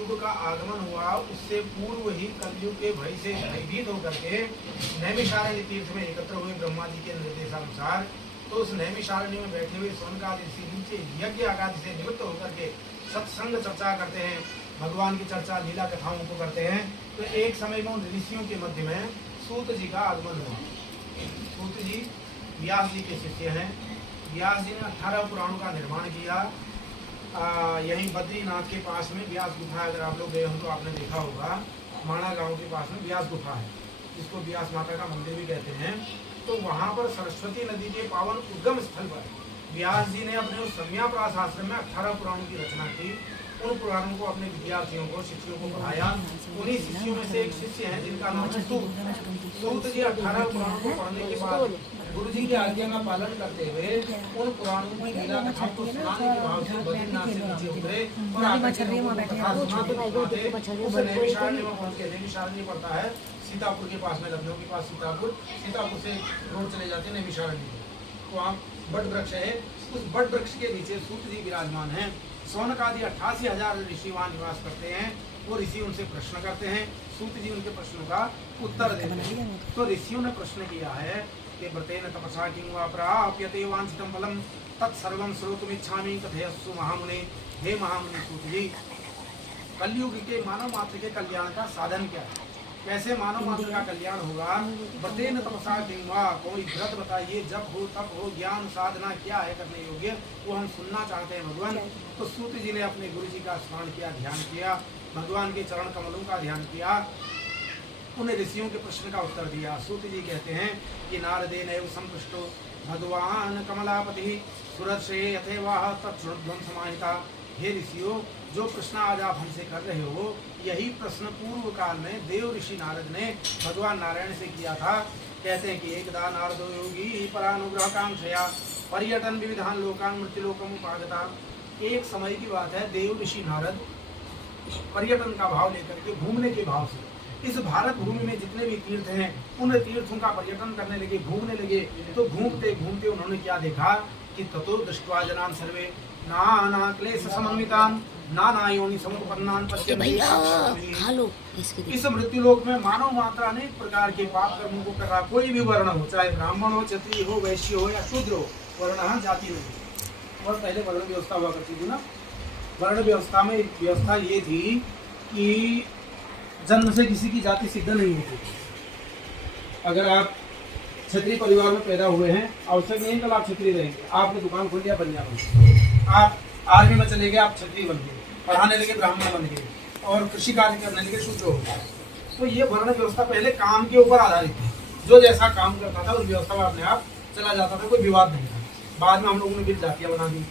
कलयुग का आगमन हुआ उससे पूर्व ही कलयुग के भय से भयभीत होकर के नैमिषारण्य तीर्थ में एकत्र हुए ब्रह्मा जी के निर्देशानुसार। तो उस नैमिषारण्य में बैठे हुए सौनकादि ऋषि नीचे यज्ञ आदि से निवृत्त होकर के सत्संग चर्चा करते हैं, भगवान की चर्चा लीला कथाओं को करते हैं। तो एक समय में उन ऋषियों के मध्य में सूत जी का आगमन हुआ। सूत जी व्यास जी के शिष्य हैं। व्यास जी ने 18 पुराणों का निर्माण किया। यहीं बद्रीनाथ के पास में व्यास गुफा, अगर आप लोग गए हो तो आपने देखा होगा, माणा गांव के पास में व्यास गुफा है, जिसको व्यास माता का मंदिर भी कहते हैं। तो वहाँ पर सरस्वती नदी के पावन उद्गम स्थल पर व्यास जी ने अपने उस सम्याप्रास आश्रम में 18 पुराणों की रचना की। उन पुराणों को अपने विद्यार्थियों को, शिष्यों को पढ़ाया। उन्हीं शिष्यों में से एक शिष्य है जिनका नाम है सूत। सूत जी 18 पुराणों को पढ़ने के बाद गुरु जी की आज्ञा का पालन करते हुए उन पुराणों की लीला कथाओं को सुनाने के भाव से बद्रीनाथ से नीचे उतरे और आकर के लोगों को कथा सुनाते उस नैमिषारण्य में पहुंच गए। नैमिषारण्य पड़ता है सीतापुर के पास में, लखनऊ के पास सीतापुर। सीतापुर से रोड चले जाते हैं नैमिषारण्य। वहाँ बट वृक्ष है, उस बट वृक्ष के नीचे सूत जी विराजमान है। सौनकादि 88,000 ऋषि वहाँ निवास करते हैं। वो ऋषि उनसे प्रश्न करते हैं, सूत जी उनके प्रश्नों का उत्तर देते हैं। तो ऋषियों ने प्रश्न किया है कि व्रतेन तपसा किं वा प्राप्यते वांछितं फलं तत्सर्वं श्रोतुमिच्छामि कथयस्सु महामुने। हे महामुनि सूत जी, कलयुग के मानव मात्र के कल्याण का साधन क्या है? कैसे मानव मात्र का कल्याण होगा? व्रतेन तपसा किं वा, कोई व्रत बताइए, जप हो, तप हो, ज्ञान साधना क्या है करने योग्य, वो हम सुनना चाहते हैं भगवान। तो सूत जी ने अपने गुरु जी का स्मरण किया, ध्यान किया, भगवान के चरण कमलों का ध्यान किया, उन ऋषियों के प्रश्न का उत्तर दिया। सूत जी कहते हैं कि नारदेन एव संपृष्टो भगवान कमलापति सुरश्रे यथेवाह तत्ध्वं समाहिता। हे ऋषियों, जो प्रश्न आज आप हमसे कर रहे हो, यही प्रश्न पूर्व काल में देव ऋषि नारद ने भगवान नारायण से किया था। कहते हैं कि एकदा नारदो योगी परानुग्रह कांक्षया पर्यटन विविधान लोकान मृत्युलोकम उपागता। एक समय की बात है, देव ऋषि नारद पर्यटन का भाव लेकर के, घूमने के भाव से इस भारत भूमि में जितने भी तीर्थ हैं उन तीर्थों का पर्यटन करने लगे, घूमने लगे। तो घूमते घूमते उन्होंने क्या देखा कि ततो दृष्ट्वा जनान सर्वे नाना क्लेश समन्वितान नाना योनि समुत्पन्नान पश्यन्ति। इस मृत्युलोक में मानव मात्रा अनेक प्रकार के पाप कर्मों को कर रहा, कोई भी वर्ण हो, चाहे ब्राह्मण हो, क्षत्रिय हो, वैश्य हो या शूद्र हो, वर्ण जाति नहीं। और पहले वर्ण व्यवस्था हुआ करती थी ना। वर्ण व्यवस्था में व्यवस्था ये थी कि जन्म से किसी की जाति सिद्ध नहीं होती। अगर आप क्षत्रिय परिवार में पैदा हुए हैं, आवश्यक नहीं कल आप क्षत्रिय रहेंगे। आपने दुकान खोल लिया, बनिया बन गए। आप आर्मी में चले गए, आप क्षत्रिय बन गए। पढ़ाने लगे, ब्राह्मण बन गए। और कृषि कार्य करने लगे, शूद्र हो गए। तो ये वर्ण व्यवस्था पहले काम के ऊपर आधारित थी। जो जैसा काम करता था उस व्यवस्था में अपने आप चला जाता था, कोई विवाद नहीं था। बाद में हम लोगों ने फिर जातियाँ बना दी,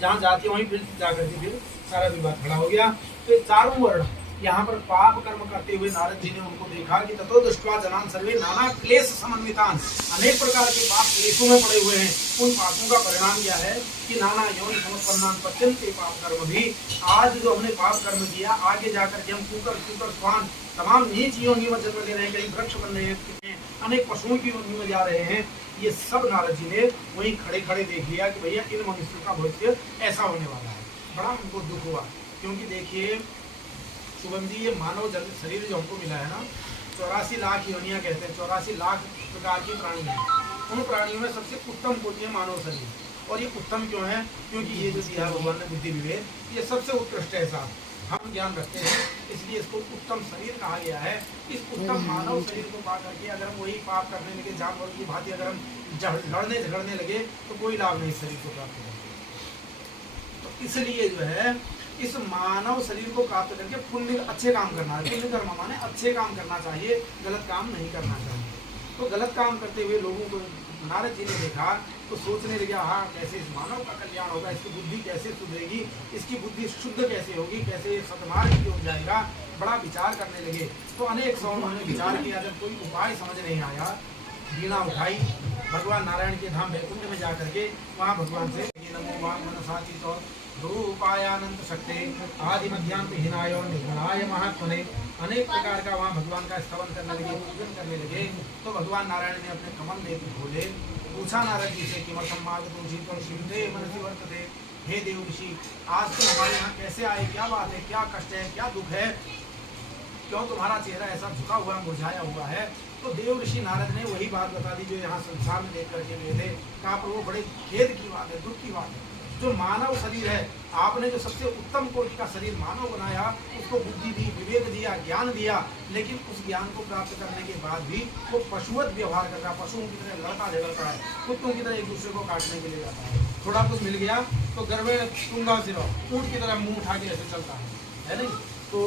जहाँ जाति वहीं फिर जाकर के फिर सारा विवाद खड़ा हो गया। तो चारों वर्ण यहाँ पर पाप कर्म करते हुए नारद जी ने उनको देखा कि ततो दृष्ट्वा जनान सर्वे नाना क्लेश समन्वितान, अनेक प्रकार के पाप क्लेशों में पड़े हुए हैं। उन पापों का परिणाम क्या है कि नाना योनि समुत्पन्नान पश्यन्ति। पाप कर्म भी आज जो हमने पाप कर्म किया, आगे जाकर के हम कुकर कुकर स्वान तमाम नीच योनि में जन्म ले रहे हैं, कहीं वृक्ष बन रहे हैं, अनेक पशुओं की योनि में जा रहे हैं। ये सब नारद जी ने वहीं खड़े खड़े देख लिया कि भैया इन मनुष्यों का भविष्य ऐसा होने वाला है। बड़ा हमको दुख हुआ, क्योंकि देखिए शुभम जी, ये मानव जल शरीर जो हमको मिला है ना, 84 लाख योनियाँ कहते हैं, 84 लाख प्रकार की प्राणी हैं। उन प्राणियों में सबसे उत्तम कोटि है मानव शरीर। और ये उत्तम क्यों है? क्योंकि ये जो दिया भगवान ने बुद्धि विवेक, ये सबसे उत्कृष्ट है साहब। हम ज्ञान रखते हैं, इसलिए इसको उत्तम शरीर कहा गया है। इस उत्तम मानव शरीर को पा करके अगर हम वही पाप करने लगे, जानवरों की भांति अगर हम लड़ने झगड़ने लगे, तो कोई लाभ नहीं शरीर को प्राप्त करने। तो इसलिए जो है इस मानव शरीर को प्राप्त करके पुण्य अच्छे काम करना है। पुण्य कर्म माने अच्छे काम करना चाहिए, गलत काम नहीं करना चाहिए। तो गलत काम करते हुए लोगों को नारद जी ने देखा तो सोचने लगे, हाँ कैसे इस मानव का कल्याण होगा, इसकी बुद्धि कैसे सुधरेगी, इसकी बुद्धि शुद्ध कैसे होगी, कैसे सतमार्ग की हो जाएगा। बड़ा विचार करने लगे। तो अनेक सौ उन्होंने विचार किया। जब कोई उपाय समझ नहीं आया, वीणा उठाई, भगवान नारायण के धाम वैकुंठ में जाकर के वहाँ भगवान से नमो वांग मनसाची तो रूपायानंत शक्ति आदि मध्यांत हिनाय और निर्गुणाय महात्मने, अनेक प्रकार का वहाँ भगवान का स्तवन करने लगे, पूजन करने लगे। तो भगवान नारायण ने अपने कमल नेत्र खोले, पूछा नारद जी से कि मर्थम मार्ग तुम जीवन शिवते मनसी वर्तते, हे देव ऋषि, आज तुम हमारे यहाँ कैसे आए, क्या बात है, क्या कष्ट है, क्या दुख है, क्यों तुम्हारा चेहरा ऐसा झुका हुआ मुरझाया हुआ है। तो देव ऋषि नारद ने वही बात बता दी जो यहाँ संसार में देख करके गए थे। कहा प्रभु बड़े खेद की बात है, दुख की बात है, जो मानव शरीर है, आपने जो सबसे उत्तम कोटि का शरीर मानव बनाया, उसको बुद्धि दी, विवेक दिया, ज्ञान दिया, लेकिन उस ज्ञान को प्राप्त करने के बाद भी वो पशुवत व्यवहार कर रहा है, पशुओं की तरह लड़ता झगड़ता है, कुत्तों की तरह एक दूसरे को काटने के लिए जाता है। थोड़ा कुछ मिल गया तो गर्वे तुंगा सिर ऊँट की तरह मुंह उठा के ऐसे चलता है नहीं। तो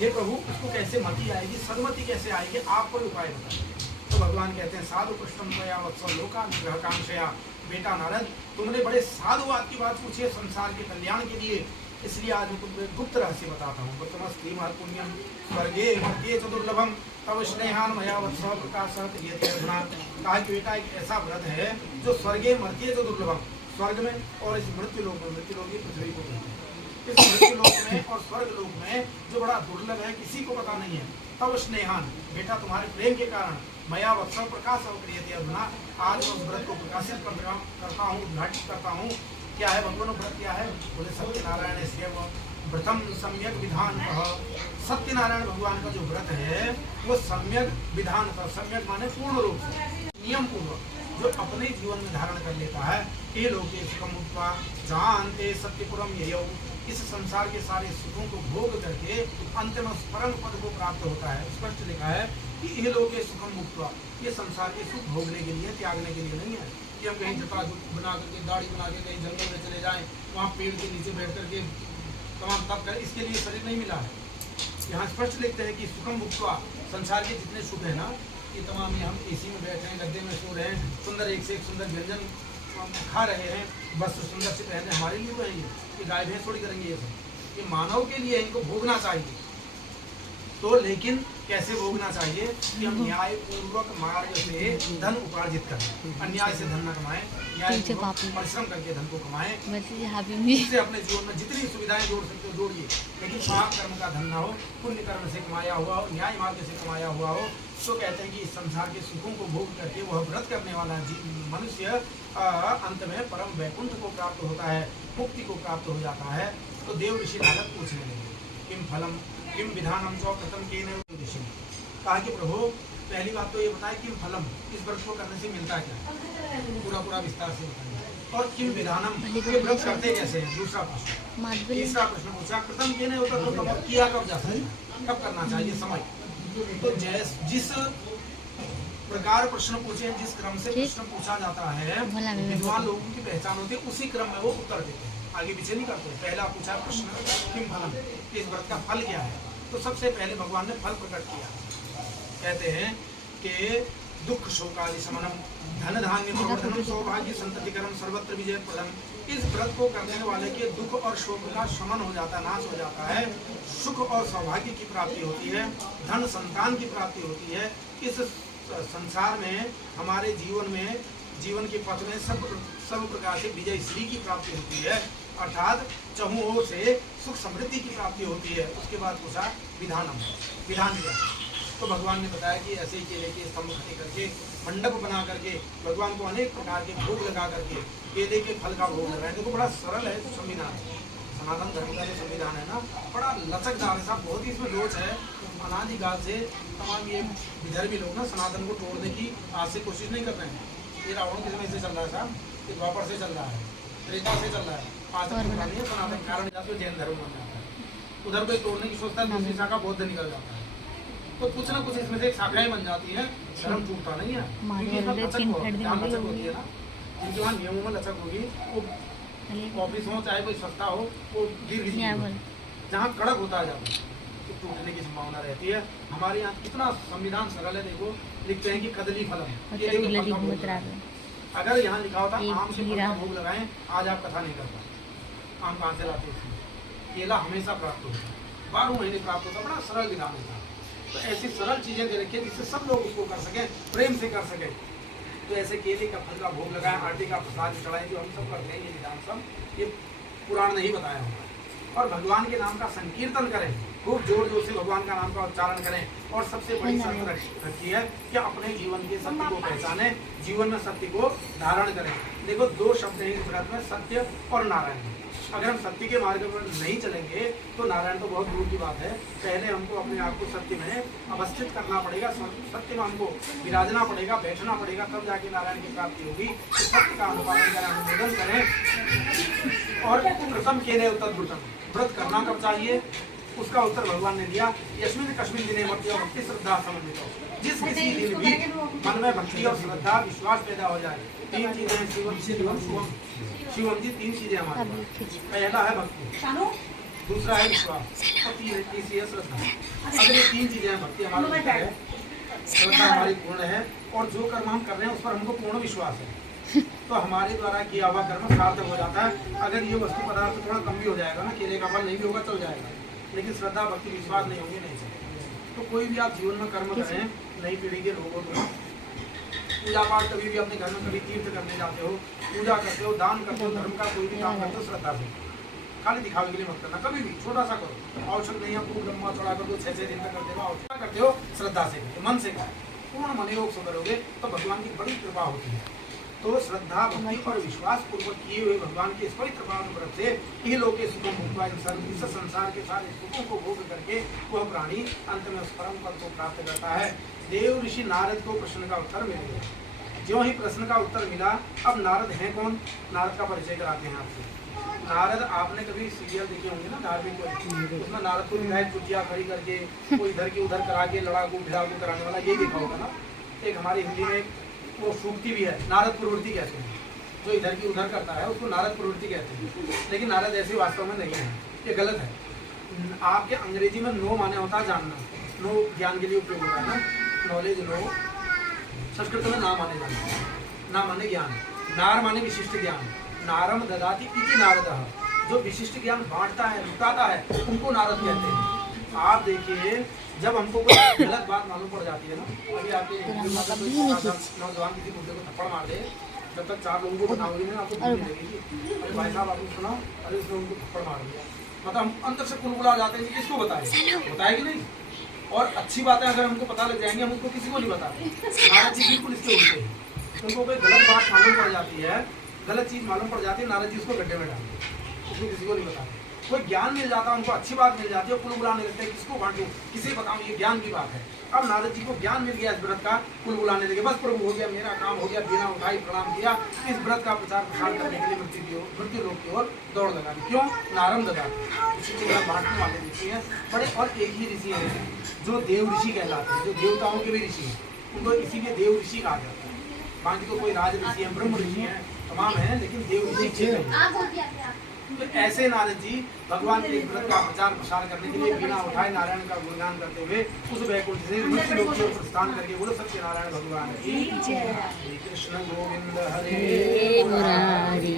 ये प्रभु उसको कैसे मति आएगी, सन्मति कैसे आएगी, आप कोई उपाय बताइए। तो भगवान कहते हैं साधु पृष्ठम त्वया वत्स लोकानुग्रहकांक्षया, बेटा नारद तुमने बड़े साधुवाद की बात पूछी है संसार के कल्याण के लिए, इसलिए आज मैं तुम्हें गुप्त रहस्य बताता हूँ। वर्तमस्ति महत्पुण्यम स्वर्गे मर्त्ये च दुर्लभम तव स्नेहान मया वत्स प्रकाशः क्रियते अर्जुना। कहा कि बेटा एक ऐसा व्रत है जो स्वर्गे मर्त्ये च दुर्लभम, स्वर्ग में और इस मृत्यु लोक में, मृत्यु लोक की पृथ्वी को कहते हैं, इस मृत्यु लोक में और स्वर्ग लोक में जो बड़ा दुर्लभ है, किसी को पता नहीं है। तब स्नेहान बेटा तुम्हारे प्रेम के कारण मया वत्स प्रकाश क्रियते अर्जुना, आज मैं उस व्रत को प्रकाशित करता हूँ, उद्घाटित करता हूँ। क्या है भगवान व्रत, क्या है? बोले सत्यनारायण सेव व्रतम सम्यक विधान। सत्यनारायण भगवान का जो व्रत है वो सम्यक विधान का, सम्यक माने पूर्ण रूप से, नियम पूर्वक जो अपने जीवन में धारण कर लेता है। ये लोग सुखम जानते सत्यपुरम ययौ, इस संसार के सारे सुखों को भोग करके अंतिम परम पद को प्राप्त होता है। स्पष्ट लिखा है कि ये लोग सुखम मुक्त्वा, ये संसार के सुख भोगने के लिए, त्यागने के लिए नहीं है कि हम कहीं जटा बना करके, दाढ़ी बना के कहीं जंगल में चले जाएं, वहाँ पेड़ के नीचे बैठ करके तमाम तप करें, इसके लिए शरीर नहीं मिला है। यहाँ स्पष्ट लिखते हैं कि सुखम मुक्त्वा, संसार के जितने सुख है ना, ये तमाम ये हम एसी में बैठ रहे हैं, गद्दे में सो रहे हैं, सुंदर एक से एक सुंदर व्यंजन खा रहे हैं, बस सुंदर से पहने, हमारे लिए तो है ये गाय भैंस थोड़ी करेंगे ये सब, ये मानव के लिए इनको भोगना चाहिए। तो लेकिन कैसे भोगना चाहिए कि हम न्याय पूर्वक मार्ग से धन उपार्जित करें, अन्याय से धन न कमाएं, न्याय परिश्रम करके धन को कमाएं, इससे अपने जीवन में जितनी सुविधाएं जोड़ सकते हो जोड़िए, लेकिन पाप कर्म का धन न हो, पुण्य कर्म से कमाया हुआ हो, न्याय मार्ग से कमाया हुआ हो। तो कहते हैं कि इस संसार के सुखों को भोग करके वह व्रत करने वाला मनुष्य अंत में परम वैकुंठ को प्राप्त होता है, मुक्ति को प्राप्त हो जाता है। तो देव ऋषि नारद पूछने लगे किम फलम किम विधानम चौ प्रथम केन ऋषि। कहा कि प्रभु पहली बात तो ये बताए किम फलम, इस व्रत को करने से मिलता क्या, पूरा विस्तार से बताइए। और किम विधानम, ये व्रत करते कैसे हैं, दूसरा प्रश्न। तीसरा प्रश्न पूछा कृतम केन होता, तो किया कब जाता है, कब करना चाहिए, समय। तो जिस प्रकार प्रश्न पूछे, जिस क्रम से प्रश्न पूछा जाता है, विद्वान लोगों की पहचान होती है, उसी क्रम में वो उत्तर देते हैं, आगे पीछे नहीं करते। पहला पूछा प्रश्न किम फलम, इस व्रत का फल क्या है। तो सबसे पहले भगवान ने फल प्रकट किया, कहते हैं कि दुख शोकादि शमनम धन धान्य प्रवर्धनम सौभाग्य संततिकरम सर्वत्र विजय प्रदम। इस व्रत को करने वाले के दुख और शोक का शमन हो जाता है, नाश हो जाता है, सुख और सौभाग्य की प्राप्ति होती है, धन संतान की प्राप्ति होती है। इस संसार में हमारे जीवन में, जीवन के पथ में सब प्रकार से विजय श्री की प्राप्ति होती है, अर्थात चहुं ओर से सुख समृद्धि की प्राप्ति होती है। उसके बाद पूछा विधानम, विधान क्या। तो भगवान ने बताया कि ऐसे ही केले के स्तंभ खड़े करके, मंडप बना करके, भगवान को अनेक प्रकार के भोग लगा करके केले के फल का भोग लगाए। देखो बड़ा सरल है संविधान, सनातन धर्म का जो संविधान है ना, बड़ा लचकदार है, बहुत ही इसमें लोच है। अनादिकाल से तमाम ये विदर्भी लोग ना सनातन को तोड़ने की आज से कोशिश नहीं कर रहे हैं। ये रावण के समय से चल रहा है साहब, ये द्वापर से चल रहा है, त्रेता से चल रहा है, आज तक नहीं है सनातन। कारण जैन धर्म बन जाता है, उधर कोई तोड़ने की सोचता है, दूसरी शाखा बौद्ध निकल जाता है। तो कुछ ना कुछ इसमें से शाखाएं बन जाती है, धर्म टूटता नहीं है, क्योंकि इसमें लचक होती है ना। जिनके वहाँ नियमों में लचक होगी, वो ऑफिस हो चाहे कोई सस्ता हो, वो दीर्घ जहाँ कड़क होता है जाता तो टूटने की संभावना रहती है। हमारे यहाँ कितना संविधान सरल है, देखो लिखते हैं कि कदली फलम, ये अगर यहाँ लिखा होता आम से भोग लगाएं, आज आप कथा नहीं करता, आम कहाँ से लाते इसमें, केला हमेशा प्राप्त होता है, 12 महीने प्राप्त होता है, बड़ा सरल विधान है। तो ऐसी सरल चीजें दे रखी है जिससे सब लोग उसको कर सके, प्रेम से कर सके। तो ऐसे केले का फल का भोग लगाएं, आरती का प्रसाद चढ़ाएं, जो हम सब करते हैं, ये विधान सब ये पुराण नहीं बताया होगा। और भगवान के नाम का संकीर्तन करें, खूब जोर जोर से भगवान का नाम का उच्चारण करें। और सबसे बड़ी शर्त रखी है कि अपने जीवन के सत्य को पहचाने, जीवन में सत्य को धारण करें। देखो दो शब्द हैं इस ग्रंथ में, सत्य और नारायण। अगर हम सत्य के मार्ग पर नहीं चलेंगे तो नारायण तो बहुत दूर की बात है। पहले हमको अपने आप को सत्य में अवस्थित करना पड़ेगा, सत्य में हमको विराजना पड़ेगा, बैठना पड़ेगा, तब जाके नारायण की प्राप्ति होगी। तो सत्य का अनुपालन करें, अनुमोदन करें। और प्रथम केले उत्तर व्रत करना कब चाहिए, उसका उत्तर भगवान ने दिया, यस्मिन कस्मिन दिने मत भक्ति श्रद्धा समन्वित हो। जिस किसी दिन भी मन में भक्ति और श्रद्धा विश्वास पैदा हो जाए, तीन चीजें हैं शिवम जी, तीन चीजें हमारे, पहला है भक्ति, दूसरा है विश्वास और तीसरी है श्रद्धा। अगर ये तीन चीजें हैं, भक्ति हमारी है, श्रद्धा हमारी पूर्ण है और जो कर्म हम कर रहे हैं उस पर हमको पूर्ण विश्वास है, तो हमारे द्वारा किया हुआ कर्म सार्थक हो जाता है। अगर ये वस्तु पदार्थ थोड़ा कम भी हो जाएगा ना, केले का फल नहीं भी होगा चल जाएगा, लेकिन श्रद्धा भक्ति विश्वास नहीं होंगे नहीं चलेगा। तो कोई भी आप जीवन में कर्म करें, नई पीढ़ी के लोगों को पूजा पाठ कभी भी अपने घर में कभी तीर्थ करने जाते हो, पूजा करते हो, दान करते हो, धर्म का कोई भी काम करते हो श्रद्धा से, खाली दिखावे के लिए मत करना, कभी भी छोटा सा करो, आवश्यक नहीं है खूब लंबा चौड़ा कर दो, 6 दिन तक करते हो, आवश्यक करते हो श्रद्धा से, मन से करो, पूर्ण मनोयोग से करोगे तो भगवान की बड़ी कृपा होती है। तो श्रद्धा भक्ति और विश्वास पूर्वक किए हुए भगवान के इस पवित्र व्रत से ये लोग के सुखों भोगवा, इस संसार के सारे सुखों को भोग करके वह प्राणी अंत में उस परम पद को प्राप्त करता है। देव ऋषि नारद को प्रश्न का उत्तर मिल गया। जो ही प्रश्न का उत्तर मिला, अब नारद हैं कौन, नारद का परिचय कराते हैं आपसे। नारद, आपने कभी सीरियल देखे होंगे ना धार्मिक, उसमें नारद को दिखाए चुटिया खड़ी करके कोई इधर की उधर करा के लड़ाकू भिड़ाकू कराने वाला, ये देखा होगा ना। एक हमारी हिंदी में वो सूक्ति भी है, नारद प्रवृत्ति कहते हैं, जो इधर की उधर करता है उसको नारद प्रवृत्ति कहते हैं। लेकिन नारद ऐसे वास्तव में नहीं है, ये गलत है। आपके अंग्रेजी में नो माने होता है जानना, नो ज्ञान के लिए उपयोग होता है ना, नॉलेज नो। संस्कृत में ना माने जाना, ना माने ज्ञान, नार माने विशिष्ट ज्ञान, नारम ददाति इति नारदः, जो विशिष्ट ज्ञान बांटता है, लुटाता है, उनको नारद कहते हैं। आप देखिए, जब हमको कोई गलत बात मालूम पड़ जाती है ना, अभी आपके नौजवान किसी मुद्दे को थप्पड़ मार दे, जब तक 4 लोगों को बताओगे ना आपको बुरी लगेगी, अरे भाई साहब आपने सुना, अरे उसने उनको थप्पड़ मार दिया, मतलब हम अंदर से कुलबुला जाते हैं कि किसको बताए, बताएगी नहीं। और अच्छी बातें अगर हमको पता लग जाएंगी, हम उसको किसी को नहीं बताते। नारद जी बिल्कुल इसके उल्टे हैं, उनको कोई गलत बात मालूम पड़ जाती है, गलत चीज़ मालूम पड़ जाती है, नारद जी उसको गड्ढे में डालते हैं, उसको किसी को नहीं बताते। कोई ज्ञान मिल जाता है, उनको अच्छी बात मिल जाती है, कुल बुलाने लगते हैं, किसको बांटूं, किसे बताऊं, ये ज्ञान की बात है। अब नारद जी को ज्ञान मिल गया इस व्रत का, कुल बुलाने लगे, बस प्रभु हो गया, मेरा काम हो गया, बिना उठाई प्रणाम किया, इस व्रत का प्रचार प्रसार करने के लिए मृत्यु लोक की ओर दौड़ लगा दी। क्यों? नारम ददा इसी को बांटने वाले ऋषि हैं बड़े, और एक ही ऋषि है जो देव ऋषि कहलाते हैं, जो देवताओं के भी ऋषि हैं, उनको इसीलिए देव ऋषि कहा जाता है। बाकी तो कोई राज ऋषि है, ब्रह्म ऋषि है, तमाम है, लेकिन देव ऋषि। तो ऐसे नारद जी भगवान के व्रत का प्रचार प्रसार करने के लिए बिना उठाए नारायण का गुणगान करते हुए उस वैकुंठ से मृत्यु लोक की ओर प्रस्थान करके बोलो सत्य नारायण भगवान की जय। श्री कृष्ण गोविंद हरे मुरारी,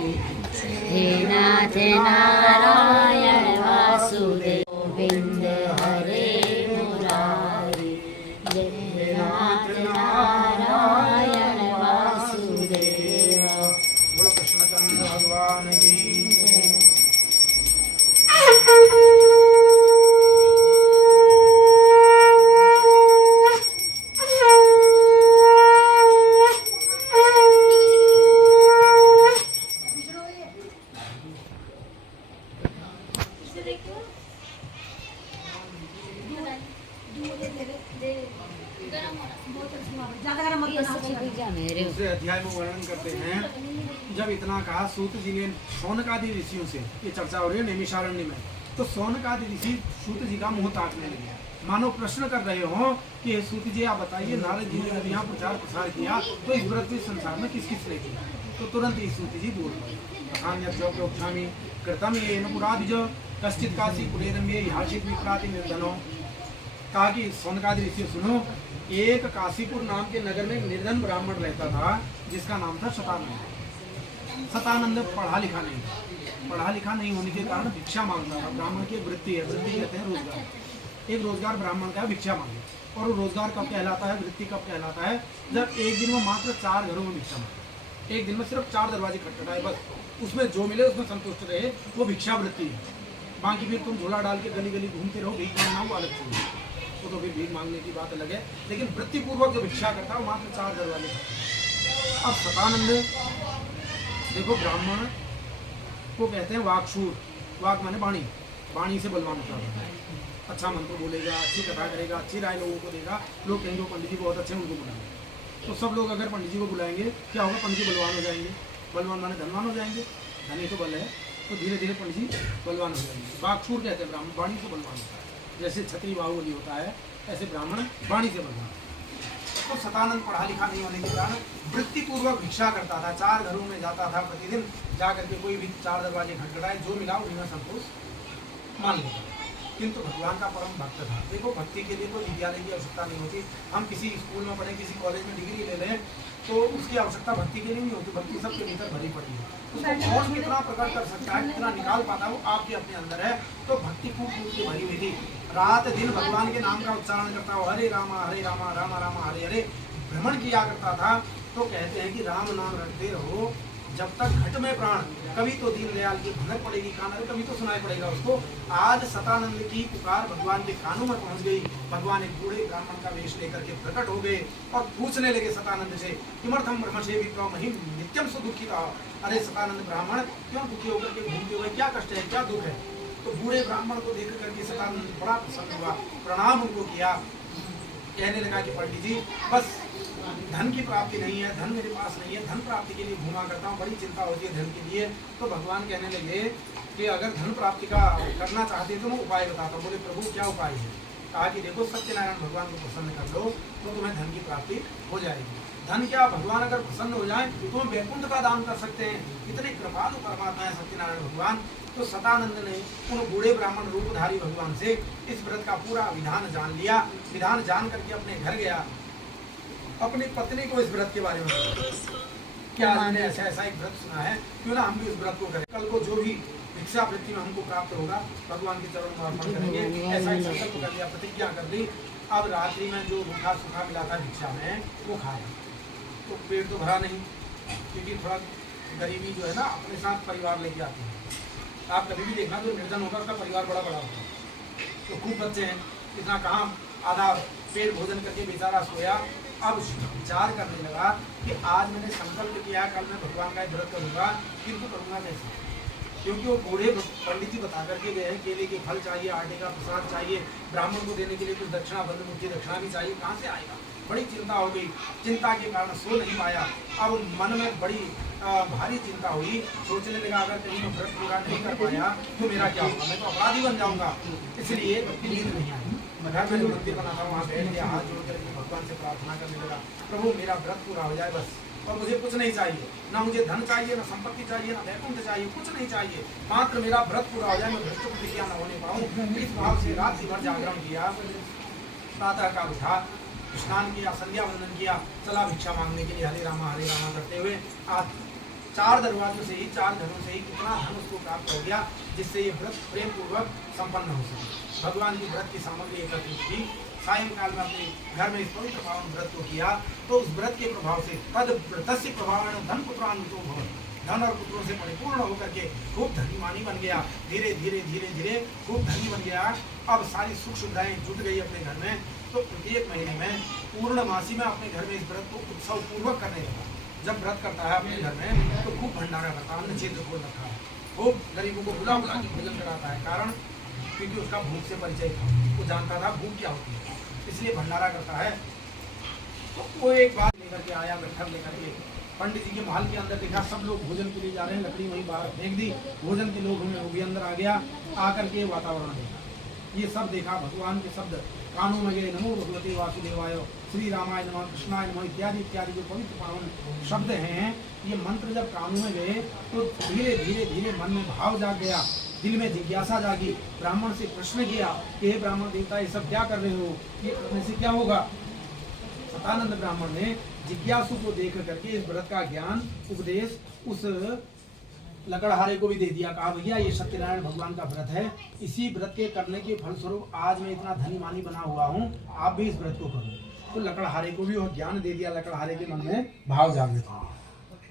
हे नाथ नारायण वासुदेव, गोविंद हरे मुरारी, जय नाथ नारायण वासुदेव, बोलो कृष्णचंद्र भगवान की। दूसरे अध्याय में वर्णन करते हैं, जब इतना कहा सूत जी ने शौनकादि ऋषियों से, ये चर्चा हो रही है नैमिषारण्य में, तो शौनकादि ऋषि सूत जी का मुंह ताकने लगे, मानो प्रश्न कर रहे हो कि सूत जी आप बताइए, नारद जी ने जब यहाँ प्रचार प्रसार किया तो इस व्रत के संसार में किस किस ने किया। तो तुरंत ही सूत जी बोल गए, कृतम ये पुराधिज कश्चित काशी कुलेरम्ये याशिक विक्राति निर्धनो। कहा कि शौनकादि ऋषि सुनो, एक काशीपुर नाम के नगर में निर्धन ब्राह्मण रहता था जिसका नाम था शतानंद। शतानंद पढ़ा लिखा नहीं था, पढ़ा लिखा नहीं होने के कारण भिक्षा मांगता था। ब्राह्मण की वृत्ति है, वृत्ति कहते हैं रोजगार। एक रोजगार ब्राह्मण का भिक्षा मांगे, और रोजगार कब कहलाता है, वृत्ति कब कहलाता है, जब एक दिन में मात्र 4 घरों में भिक्षा मांगे, एक दिन में सिर्फ 4 दरवाजे खटखटाए, बस उसमें जो मिले उसमें संतुष्ट रहे, वो भिक्षा वृत्ति है। बाकी फिर तुम झोला डाल के गली गली घूमते रहो, भीख मांगना वो अलग चीज है, वो तो फिर भीख मांगने की बात अलग है। लेकिन वृत्तिपूर्वक जो भिक्षा करता है वो मात्र 4 घर वाले। अब सतानंद देखो, ब्राह्मण को कहते हैं वाक्शूर, वाक माने वाणी, वाणी से बलवान होता है, अच्छा मंत्र बोलेगा, अच्छी कथा करेगा, अच्छी राय लोगों को देगा, लोग कहेंगे पंडित जी बहुत अच्छे हैं, उनको बुलाएंगे। तो सब लोग अगर पंडित जी को बुलाएंगे क्या होगा, पंडित जी बलवान हो जाएंगे, बलवान माने धनवान हो जाएंगे, धनी तो बल है, तो धीरे धीरे पंडित जी बलवान हो जाएंगे। वाक्शूर कहते हैं ब्राह्मण, वाणी से बलवान होता है, जैसे छत्री बाहुबली होता है ऐसे ब्राह्मण वाणी से बलवान। तो सतानंद पढ़ा लिखा नहीं होने के कारण वृत्तिपूर्वक भिक्षा करता था, 4 घरों में जाता था प्रतिदिन, जा करके कोई भी 4 दरवाजे खटखटाए, जो मिला उन्हीं में संतोष मान लेता। किंतु भगवान का परम भक्त था। देखो, भक्ति के लिए कोई विद्यालय की आवश्यकता नहीं होती। हम किसी स्कूल में पढ़े, किसी कॉलेज में डिग्री ले लें तो उसकी आवश्यकता भक्ति के लिए नहीं होती। भक्ति सबके भीतर भरी पड़ी है, उसको कौन कितना प्रकट कर सकता है, कितना निकाल पाता है, वो आपके अपने अंदर है। तो भक्ति खूब खूब की भरी हुई थी, रात दिन भगवान के नाम का उच्चारण करता हो, हरे रामा राम राम हरे हरे भ्रमण किया करता था। तो कहते हैं कि राम नाम रखते रहो जब तक घट में प्राण, कभी तो दीनदयाल की भनक पड़ेगी कान, कभी तो सुनाई पड़ेगा उसको। आज सतानंद की पुकार भगवान के कानों में पहुंच गई। भगवान एक बूढ़े ब्राह्मण का वेश लेकर के प्रकट हो गए और पूछने लगे सतानंद से, किमर्थम ब्रह्मसे विप्रमहि नित्यम सुदुखिता। अरे सतानंद ब्राह्मण, क्यों दुखी होकर के घूमते हुए, क्या कष्ट है, क्या दुख है। तो बूढ़े ब्राह्मण को देख करके सतानंद बड़ा प्रसन्न हुआ, प्रणाम उनको किया, कहने लगा कि पंडित जी बस धन की प्राप्ति नहीं है, धन मेरे पास नहीं है, धन प्राप्ति के लिए घूमा करता हूँ, बड़ी चिंता होती है धन के लिए। तो भगवान कहने लगे कि अगर धन प्राप्ति का करना चाहते तो मैं उपाय बताता हूँ। बोले प्रभु क्या उपाय है। कहा कि देखो, सत्यनारायण भगवान को प्रसन्न कर लो तो तुम्हें धन की प्राप्ति हो जाएगी। धन क्या, भगवान अगर प्रसन्न हो जाए तो तुम्हें वैकुंठ का दान कर सकते हैं। इतने कृपालु परमात्मा है सत्यनारायण भगवान। तो सतानंद ने उन बूढ़े ब्राह्मण रूपधारी भगवान से इस व्रत का पूरा विधान जान लिया। विधान जान करके अपने घर गया, अपनी पत्नी को इस व्रत के बारे में क्या मैंने ऐसा ऐसा एक व्रत सुना है, क्यों ना हम भी इस व्रत को करें। कल को जो भी भिक्षा वृत्ति में हमको प्राप्त होगा भगवान के चरणों में अर्पण करेंगे। ऐसा ही संकल्प कर लिया, प्रतिज्ञा कर ली। अब रात्रि में जो रूखा सूखा मिला था भिक्षा में वो खाया, तो पेट तो भरा नहीं, क्योंकि थोड़ा गरीबी जो है ना अपने साथ परिवार लेके आती है। आप कभी भी देखना जो निर्धन होगा उसका परिवार बड़ा बड़ा होता है, तो खूब बच्चे हैं, इतना कहाँ, आधा पेट भोजन करके बेचारा सोया। अब विचार करने लगा कि आज मैंने संकल्प किया, कल मैं भगवान का व्रत करूंगा, किंतु करूंगा कैसे, क्योंकि वो बूढ़े पंडित जी बता करके गए हैं केले के फल चाहिए, आटे का प्रसाद चाहिए, ब्राह्मण को देने के लिए कुछ दक्षिणा, बंद मुक्ति दक्षिणा भी चाहिए, कहाँ से आएगा। बड़ी चिंता हो गई, चिंता के कारण सो नहीं पाया। अब मन में बड़ी भारी चिंता हुई, सोचने लगा अगर कहीं मैं व्रत पूरा नहीं कर पाया तो मेरा क्या होगा, मैं तो अपराधी बन जाऊंगा। इसलिए नींद नहीं आई। मैं घर में जो मंदिर बना था वहाँ बैठ गया, हाथ जोड़ कर भगवान से प्रार्थना करने लगा, प्रभु मेरा व्रत पूरा हो जाए बस, और मुझे कुछ नहीं चाहिए, ना मुझे धन चाहिए, ना संपत्ति चाहिए, ना वैकुंठ चाहिए, कुछ नहीं चाहिए, मात्र मेरा व्रत पूरा हो जाए, मैं भ्रष्ट प्रतिज्ञा न होने पाऊँ। इस भाव से रात भर जागरण किया। प्रातः काल उठा, स्नान किया, संध्या वंदन किया, चला भिक्षा मांगने के लिए हरे रामा करते हुए। आज 4 दरवाजों से ही, 4 घरों से ही कितना धन उसको प्राप्त हो गया, जिससे ये व्रत प्रेम पूर्वक संपन्न हो सके। भगवान की व्रत की सामग्री एकत्रित की, सायंकाल में अपने घर में इस पवित्र पावन व्रत को किया। तो उस व्रत के प्रभाव से तद व्रतस्य प्रभाव धन पुत्रान्वितो भवति, धन और पुत्रों से परिपूर्ण होकर के खूब धनीमानी बन गया। धीरे धीरे धीरे धीरे खूब धनी बन गया। अब सारी सुख सुविधाएं जुट गई अपने घर में। तो प्रत्येक महीने में पूर्णमासी में अपने घर में इस व्रत को उत्सव पूर्वक करने लगा। जब व्रत करता है अपने घर में तो खूब भंडारा करता है, अन्न क्षेत्र खोल रखा है, खूब गरीबों को बुला बुला के भोजन कराता है। कारण क्योंकि उसका भूख से परिचय था, वो जानता था भूख क्या होती है, इसलिए भंडारा करता है। तो वो एक बात लेकर के आया, गट्ठर लेकर के पंडित जी के महल के अंदर देखा सब लोग भोजन के लिए जा रहे हैं, लकड़ी वहीं बाहर फेंक दी, भोजन के लोग हमें वो भी अंदर आ गया। आकर के वातावरण देखा, ये सब देखा, भगवान के शब्द कानों में गए, नमो भगवते वासुदेवाय, श्री रामाय नमः, कृष्णाय नमः इत्यादि इत्यादि जो पवित्र पावन शब्द हैं, ये मंत्र जब कानों में गए तो धीरे धीरे धीरे मन में भाव जाग गया, दिल में जिज्ञासा जागी। ब्राह्मण से प्रश्न किया कि हे ब्राह्मण देवता, ये सब क्या कर रहे हो, ये करने से क्या होगा। सतानंद ब्राह्मण ने जिज्ञासु को देख करके इस व्रत का ज्ञान उपदेश उस लकड़हारे को भी दे दिया। कहा भैया ये सत्यनारायण भगवान का व्रत है, इसी व्रत के करने के फलस्वरूप आज मैं इतना धनी मानी बना हुआ हूँ, आप भी इस व्रत को करो। तो लकड़हारे को भी वो ज्ञान दे दिया, लकड़हारे के मन में भाव जागृत हो।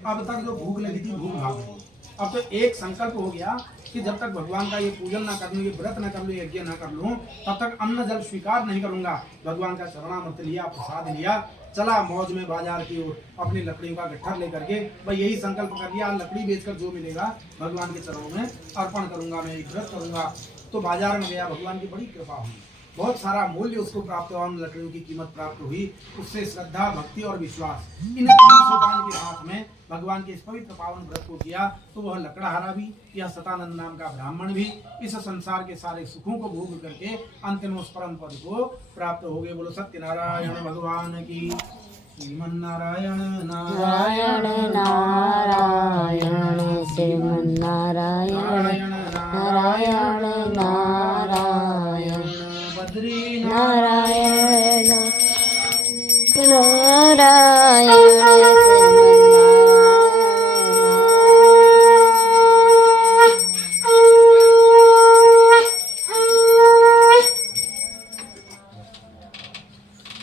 अब तक जो भूख लगी थी भूख भाग गई, अब तो एक संकल्प हो गया कि जब तक भगवान का ये पूजन ना कर लूं, ये व्रत ना कर लूं, यज्ञ ना कर लूं, तब तक अन्न जल स्वीकार नहीं करूंगा। भगवान का चरणामृत लिया, प्रसाद लिया, चला मौज में बाजार की ओर अपनी लकड़ियों का गट्ठर लेकर के। भाई यही संकल्प कर लिया, लकड़ी बेचकर जो मिलेगा भगवान के चरणों में अर्पण करूंगा, मैं एक व्रत करूंगा। तो बाजार में गया, भगवान की बड़ी कृपा हुई, बहुत सारा मूल्य उसको प्राप्त हुआ, उन लकड़ियों की कीमत प्राप्त हुई। उससे श्रद्धा, भक्ति और विश्वास, इन 3 सोपान के साथ में भगवान के इस पवित्र पावन व्रत को किया तो वह लकड़हारा भी, यह सतानंद नाम का ब्राह्मण भी इस संसार के सारे सुखों को भोग करके अंतिम उस परम पद को प्राप्त हो गए। बोलो सत्यनारायण भगवान की। श्रीमन्नारायण नारायण नारायण श्रीमन्नारायण नारायण नारायण बद्री नारायण नारायण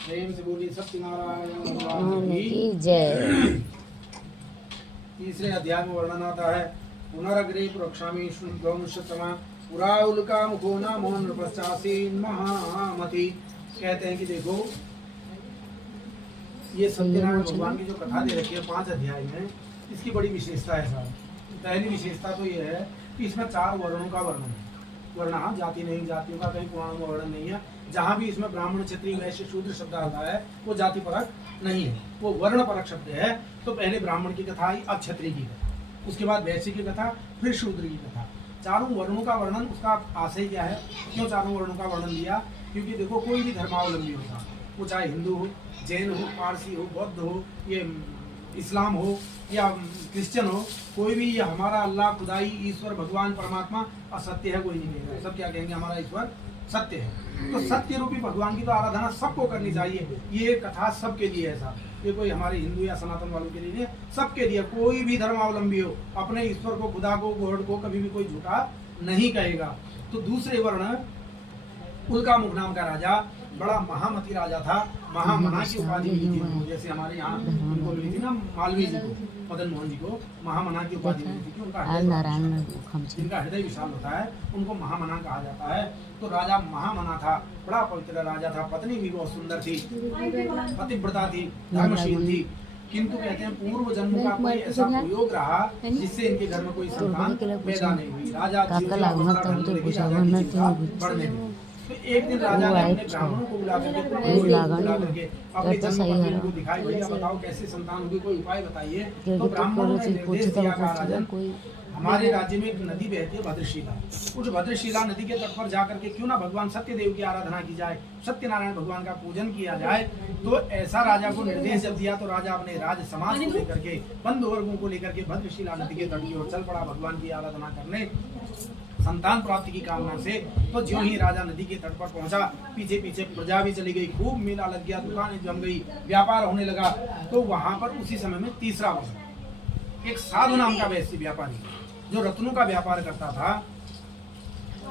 प्रेम से बोली सत्यनारायण भगवान भगवान की की जय। तीसरे अध्याय में वर्णन आता है, पुनरग्रे पुरक्षामी शुद्धमा पुरा उल्का मुखो न मोहन पश्चासीन महामति। कहते हैं कि देखो ये सत्यनारायण भगवान की जो कथा दे रखी है 5 अध्याय में, इसकी बड़ी विशेषता है साहब। पहली विशेषता तो ये है कि इसमें 4 वर्णों का वर्णन है। वर्ण, हाँ, जाति नहीं, जातियों का कहीं पुराणों में वर्णन नहीं है। जहाँ भी इसमें ब्राह्मण, क्षत्रिय, वैश्य, शूद्र शब्द आता है वो जाति परक नहीं है, वो वर्ण परक शब्द है। तो पहले ब्राह्मण की कथा आई, अब क्षत्रिय की कथा, उसके बाद वैश्य की कथा, फिर शूद्र की कथा। चारों वर्णों का वर्णन, उसका आशय क्या है, क्यों चारों वर्णों का वर्णन दिया? क्योंकि देखो कोई भी धर्मावलंबी होता, वो चाहे हिंदू हो, जैन हो, पारसी हो, बौद्ध हो, ये इस्लाम हो या क्रिश्चियन हो, कोई भी, ये हमारा अल्लाह, खुदाई, ईश्वर, भगवान, परमात्मा असत्य है कोई नहीं कहेगा। सब क्या कहेंगे? हमारा ईश्वर सत्य है। तो सत्य रूपी भगवान की तो आराधना सबको करनी चाहिए। ये कथा सबके लिए है साहब, ये कोई हमारे हिंदू या सनातन वालों के लिए नहीं, सबके लिए। कोई भी धर्मावलंबी हो अपने ईश्वर को, खुदा को, गॉड को कभी भी कोई झूठा नहीं कहेगा। तो दूसरे वर्ण, उल्का मुख नाम का राजा बड़ा महामती राजा था, महामना की उपाधि मिली थी। जैसे हमारे यहाँ उनको मिली थी ना, मालवीय जी को, मदन मोहन जी को महामना की उपाधि मिली थी कि जिनका हृदय विशाल होता है उनको महामना कहा जाता है। तो राजा महामना था, बड़ा पवित्र राजा था, पत्नी भी बहुत सुंदर थी, पतिव्रता थी, धर्मशील थी। किंतु कहते हैं पूर्व जन्म का कोई ऐसा प्रयोग रहा जिससे इनके घर में कोई संतान पैदा नहीं हुई। राजा बढ़ने लगे। तो एक दिन राजा ने अपने ब्राह्मणों को बुला करके अपनी जन्मपत्नी को दिखाई, भैया बताओ कैसे संतान होगी, कोई उपाय बताइए। तो ब्राह्मणों ने निर्देश दिया, कहा राजन हमारे राज्य में एक नदी बहती है भद्रशिला, उस भद्रशिला नदी के तट पर जाकर के क्यों ना भगवान सत्यदेव की आराधना की जाए, सत्यनारायण भगवान का पूजन किया जाए। तो ऐसा राजा को निर्देश जब दिया तो राजा अपने राज समाज को लेकर के, बंधु वर्गों को लेकर के भद्रशिला नदी के तट की ओर चल पड़ा भगवान की आराधना करने, संतान प्राप्ति की कामना से। तो ज्यों ही राजा नदी के तट पर पहुंचा, पीछे पीछे प्रजा भी चली गई, खूब मेला लग गया, दुकानें जम गई, व्यापार होने लगा। तो वहां पर उसी समय में तीसरा वर्ग, एक साधु नाम का वैश्य व्यापारी जो रत्नों का व्यापार करता था,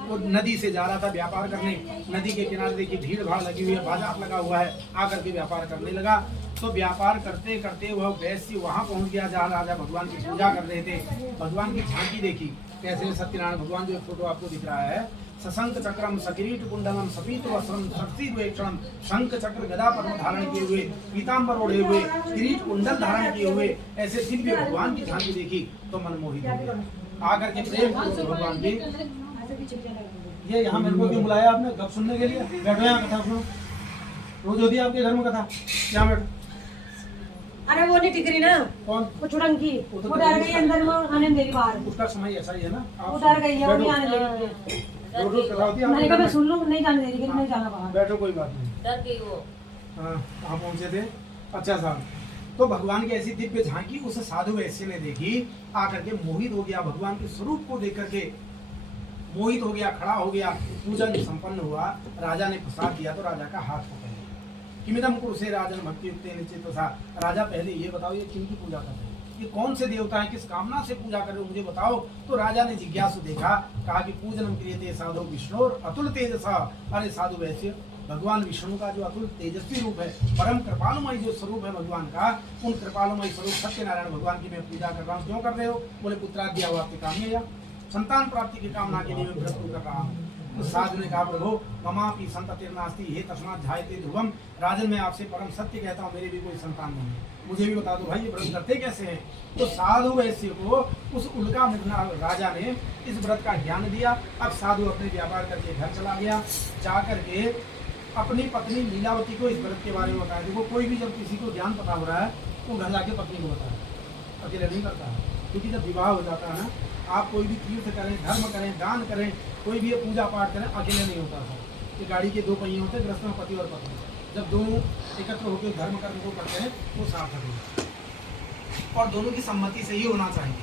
वो नदी से जा रहा था व्यापार करने। नदी के किनारे देखिए भीड़ भाड़ लगी हुई है, बाजार लगा हुआ है, आकर के व्यापार करने लगा। तो व्यापार करते करते वह वैश्य वहां पहुंच गया जहाँ राजा भगवान की पूजा कर रहे थे। भगवान की झांकी देखी, कैसे सत्यनारायण भगवान, जो फोटो आपको दिख रहा है, सशंक चक्रम सकिरीट कुंडलम सपीत वस्त्रम शक्तिवेक्षणम, शंख चक्र गदा पद्म धारण किए हुए, पीताम्बर ओढ़े हुए, किरीट कुंडल धारण किए हुए ऐसे दिव्य भगवान की झांकी देखी तो मन मोहित हो गया। आकर के प्रेम भगवान की, ये यहाँ मेरे को क्यों बुलाया आपने? गप सुनने के लिए? बैठो यहाँ, कथा सुनो। रोज होती है आपके घर में कथा? यहाँ बैठो। अरे वो नहीं टिक रही ना, कौन? वो चुड़ंकी, वो डर गई अंदर में आने मेरी बाहर। उसका समय ऐसा ही है ना, वो डर गई है, वो नहीं आने दे रही है। रोज कथा होती है। मैंने कहा मैं सुन लूँ, नहीं जाने दे रही, नहीं जाना बाहर। बैठो, कोई बात नहीं। डर गई वो। हाँ, कहाँ पहुँचे थे? अच्छा साहब, तो भगवान की ऐसी दिव्य झांकी उस साधु वैश्य ने देखी, आकर के मोहित हो गया, भगवान के स्वरूप को देख करके मोहित हो गया, खड़ा हो गया। पूजन संपन्न हुआ, राजा ने प्रसाद दिया तो राजा का हाथ पकड़ लिया। किमिदम कुरुसे राजन भक्ति युक्ते निश्चित था। राजा पहले ये बताओ, ये किनकी पूजा कर रहे हैं, ये कौन से देवता हैं, किस कामना से पूजा कर रहे हो, मुझे बताओ। तो राजा ने जिज्ञासु देखा, कहा कि पूजनम क्रियते साधु विष्णु अतुल तेजसा। अरे साधु वैश्य, भगवान विष्णु का जो अतुल तेजस्वी रूप है, परम कृपालुमय जो स्वरूप है भगवान का, उन कृपालुमय स्वरूप सत्यनारायण भगवान की मैं पूजा कर रहा हूँ। क्यों कर रहे हो? बोले पुत्रादि आपकी कामना या संतान प्राप्ति की कामना के लिए मैं व्रत कर रहा हूँ। तो साधु ने कहा प्रभु ममापि संततिर्नास्ति हे तस्मात् ध्यायते ध्रुवम। राजन मैं आपसे परम सत्य कहता हूँ, मेरे भी कोई संतान नहीं है, मुझे भी बता दो भाई ये व्रत करते कैसे हैं। तो साधु वैश्य को उस उल्का मुख राजा ने इस व्रत का ज्ञान दिया। अब साधु अपने व्यापार करके घर चला गया, जा करके अपनी पत्नी लीलावती को इस व्रत के बारे में बताया। देखो कोई भी जब किसी को ज्ञान पता हो रहा है तो घर जाके पत्नी को बताया, अकेले नहीं करता है। क्योंकि जब विवाह हो जाता है ना, आप कोई भी तीर्थ करें, धर्म करें, दान करें, कोई भी पूजा पाठ करें, अकेले नहीं होता था। ये गाड़ी के दो पहिए होते हैं, गृहस्थ में पति और पत्नी, जब दोनों एकत्र होकर धर्म कर्म को करते हैं वो सार्थक है। और दोनों की सम्मति से ही होना चाहिए,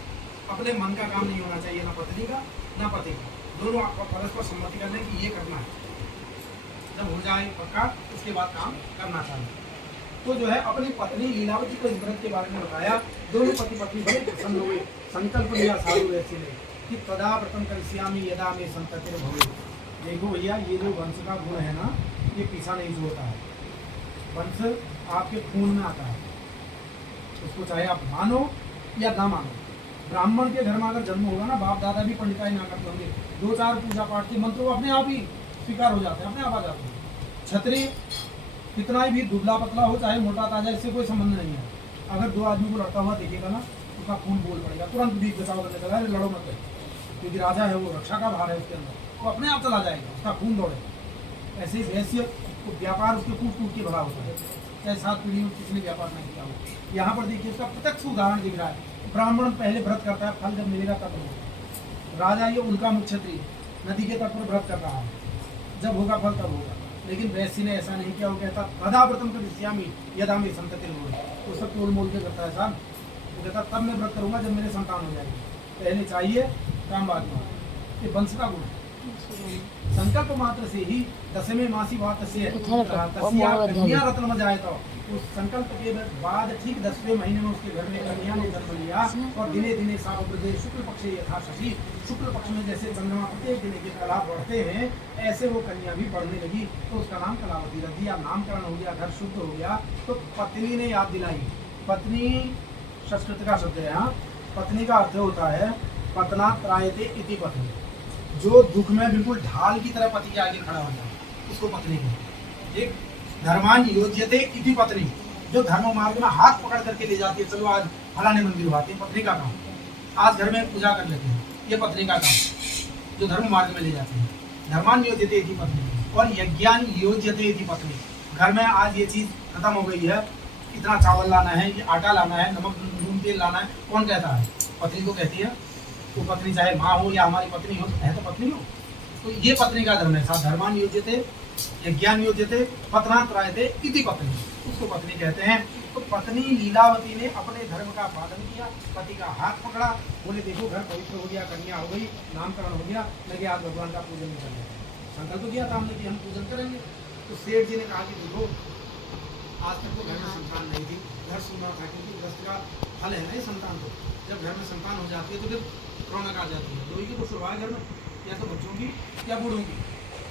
अपने मन का काम नहीं होना चाहिए, ना पत्नी का ना पति का, दोनों परस्पर सम्मति कर लें कि ये करना है। जब हो जाए पक्का उसके बाद काम करना चाहिए। तो जो है अपनी पत्नी लीलावती को इस व्रत के बारे में बताया। दोनों पति पत्नी बड़े प्रसन्न हुए। संकल्प लिया साधु वैश्य ने कि तदा व्रतम करिष्यामि यदा मे संततिर् भवेत्। देखो भैया ये जो वंश का गुण है ना, ये पीछा नहीं छोड़ता है। वंश आपके खून में आता है, उसको चाहे आप मानो या ना मानो। ब्राह्मण के घर में अगर जन्म होगा ना, बाप दादा भी पंडिताई ना करते होंगे, 2-4 पूजा पाठ के मंत्र वो अपने आप ही स्वीकार हो जाते हैं, अपने आप आ जाते हैं। क्षत्रिय कितना भी दुबला पतला हो, चाहे मोटा ताजा, इससे कोई संबंध नहीं है। अगर दो आदमी को लड़ता हुआ देखेगा ना, उसका खून बोल पड़ेगा, तुरंत बीच बचाव करने चला, लड़ो मत, क्योंकि राजा है वो, रक्षा का भार है उसके अंदर, वो अपने आप चला जाएगा, उसका खून दौड़ेगा। ऐसे ही वैश्य व्यापार उसके कूट कूट के भरा होता है, चाहे 7 पीढ़ी में किसी ने व्यापार नहीं किया हो। यहाँ पर देखिए उसका प्रत्यक्ष उदाहरण दिख रहा है। ब्राह्मण पहले व्रत करता है, फल जब मिलेगा तब होगा। राजा ये उनका मुख्य क्षत्रिय नदी के तट पर व्रत कर रहा है, जब होगा फल तब होगा। लेकिन वैश्य ने ऐसा नहीं किया, वो कहता तदा व्रतम करिष्यामि यदा मे संततिर् भवेत्। वो सब तोल मोल के करता है साहब, वो कहता तब मैं व्रत करूंगा जब मेरे संतान हो जाएगी, पहले चाहिए काम बाद में। ये वंश का गुण है। संकल्प मात्र से ही दसवें मासी बात से कन्या रत्न में जाए, तो उस संकल्प के बाद ठीक 10वें महीने में उसके घर में कन्या ने जन्म लिया। और दिने दिने सावप्रदे शुक्ल पक्ष यथा शशि, शुक्ल पक्ष में जैसे चंद्रमा प्रत्येक दिन के कला बढ़ते हैं, ऐसे वो कन्या भी बढ़ने लगी। तो उसका नाम कलावती रख दिया, नामकरण हो गया, घर शुद्ध हो गया। तो पत्नी ने याद दिलाई, पत्नी संस्कृत का शब्द है। हाँ, पत्नी का अर्थ होता है पतना त्रायते इति पत्नी, जो दुख में बिल्कुल ढाल की तरह पति के आगे खड़ा हो जाए, उसको पत्नी कहते हैं। एक धर्मान योज्यते इति पत्नी, जो धर्म मार्ग में हाथ पकड़ करके ले जाती है, चलो आज फलाने मंदिर हुआते हैं, पत्नी का काम। आज घर में पूजा कर लेते हैं, ये पत्नी का काम, जो धर्म मार्ग में ले जाते हैं। धर्मान योज्यते इति पत्नी। और यज्ञान योज्यते इति पत्नी, घर में आज ये चीज खत्म हो गई है, इतना चावल लाना है, ये आटा लाना है, नमक नून तेल लाना है, कौन कहता है? पत्नी को कहती है। वो पत्नी चाहे माँ हो या हमारी पत्नी हो, है तो पत्नी हो। तो ये पत्नी का धर्म है। साथ धर्मान योज्यते यज्ञान योज्यते पतनात्रायते इति पत्नी, उसको पत्नी कहते हैं। तो पत्नी लीलावती ने अपने धर्म का पालन किया, पति का हाथ पकड़ा, बोले देखो घर पवित्र हो गया, कन्या हो गई, नामकरण हो गया, लगे आज भगवान का पूजन कर लेते हैं। संकल्प किया था हमने कि हम पूजन करेंगे। तो सेठ जी ने कहा कि देखो आज तक तो घर में संतान नहीं थी, घर सुना था, क्योंकि गृहस्थ का फल है ना ये संतान। को जब घर में संतान हो जाती है तो फिर रौनक आ जाती है। लोही की तो शुरुआत घर में, या तो बच्चों की या बूढ़ों की।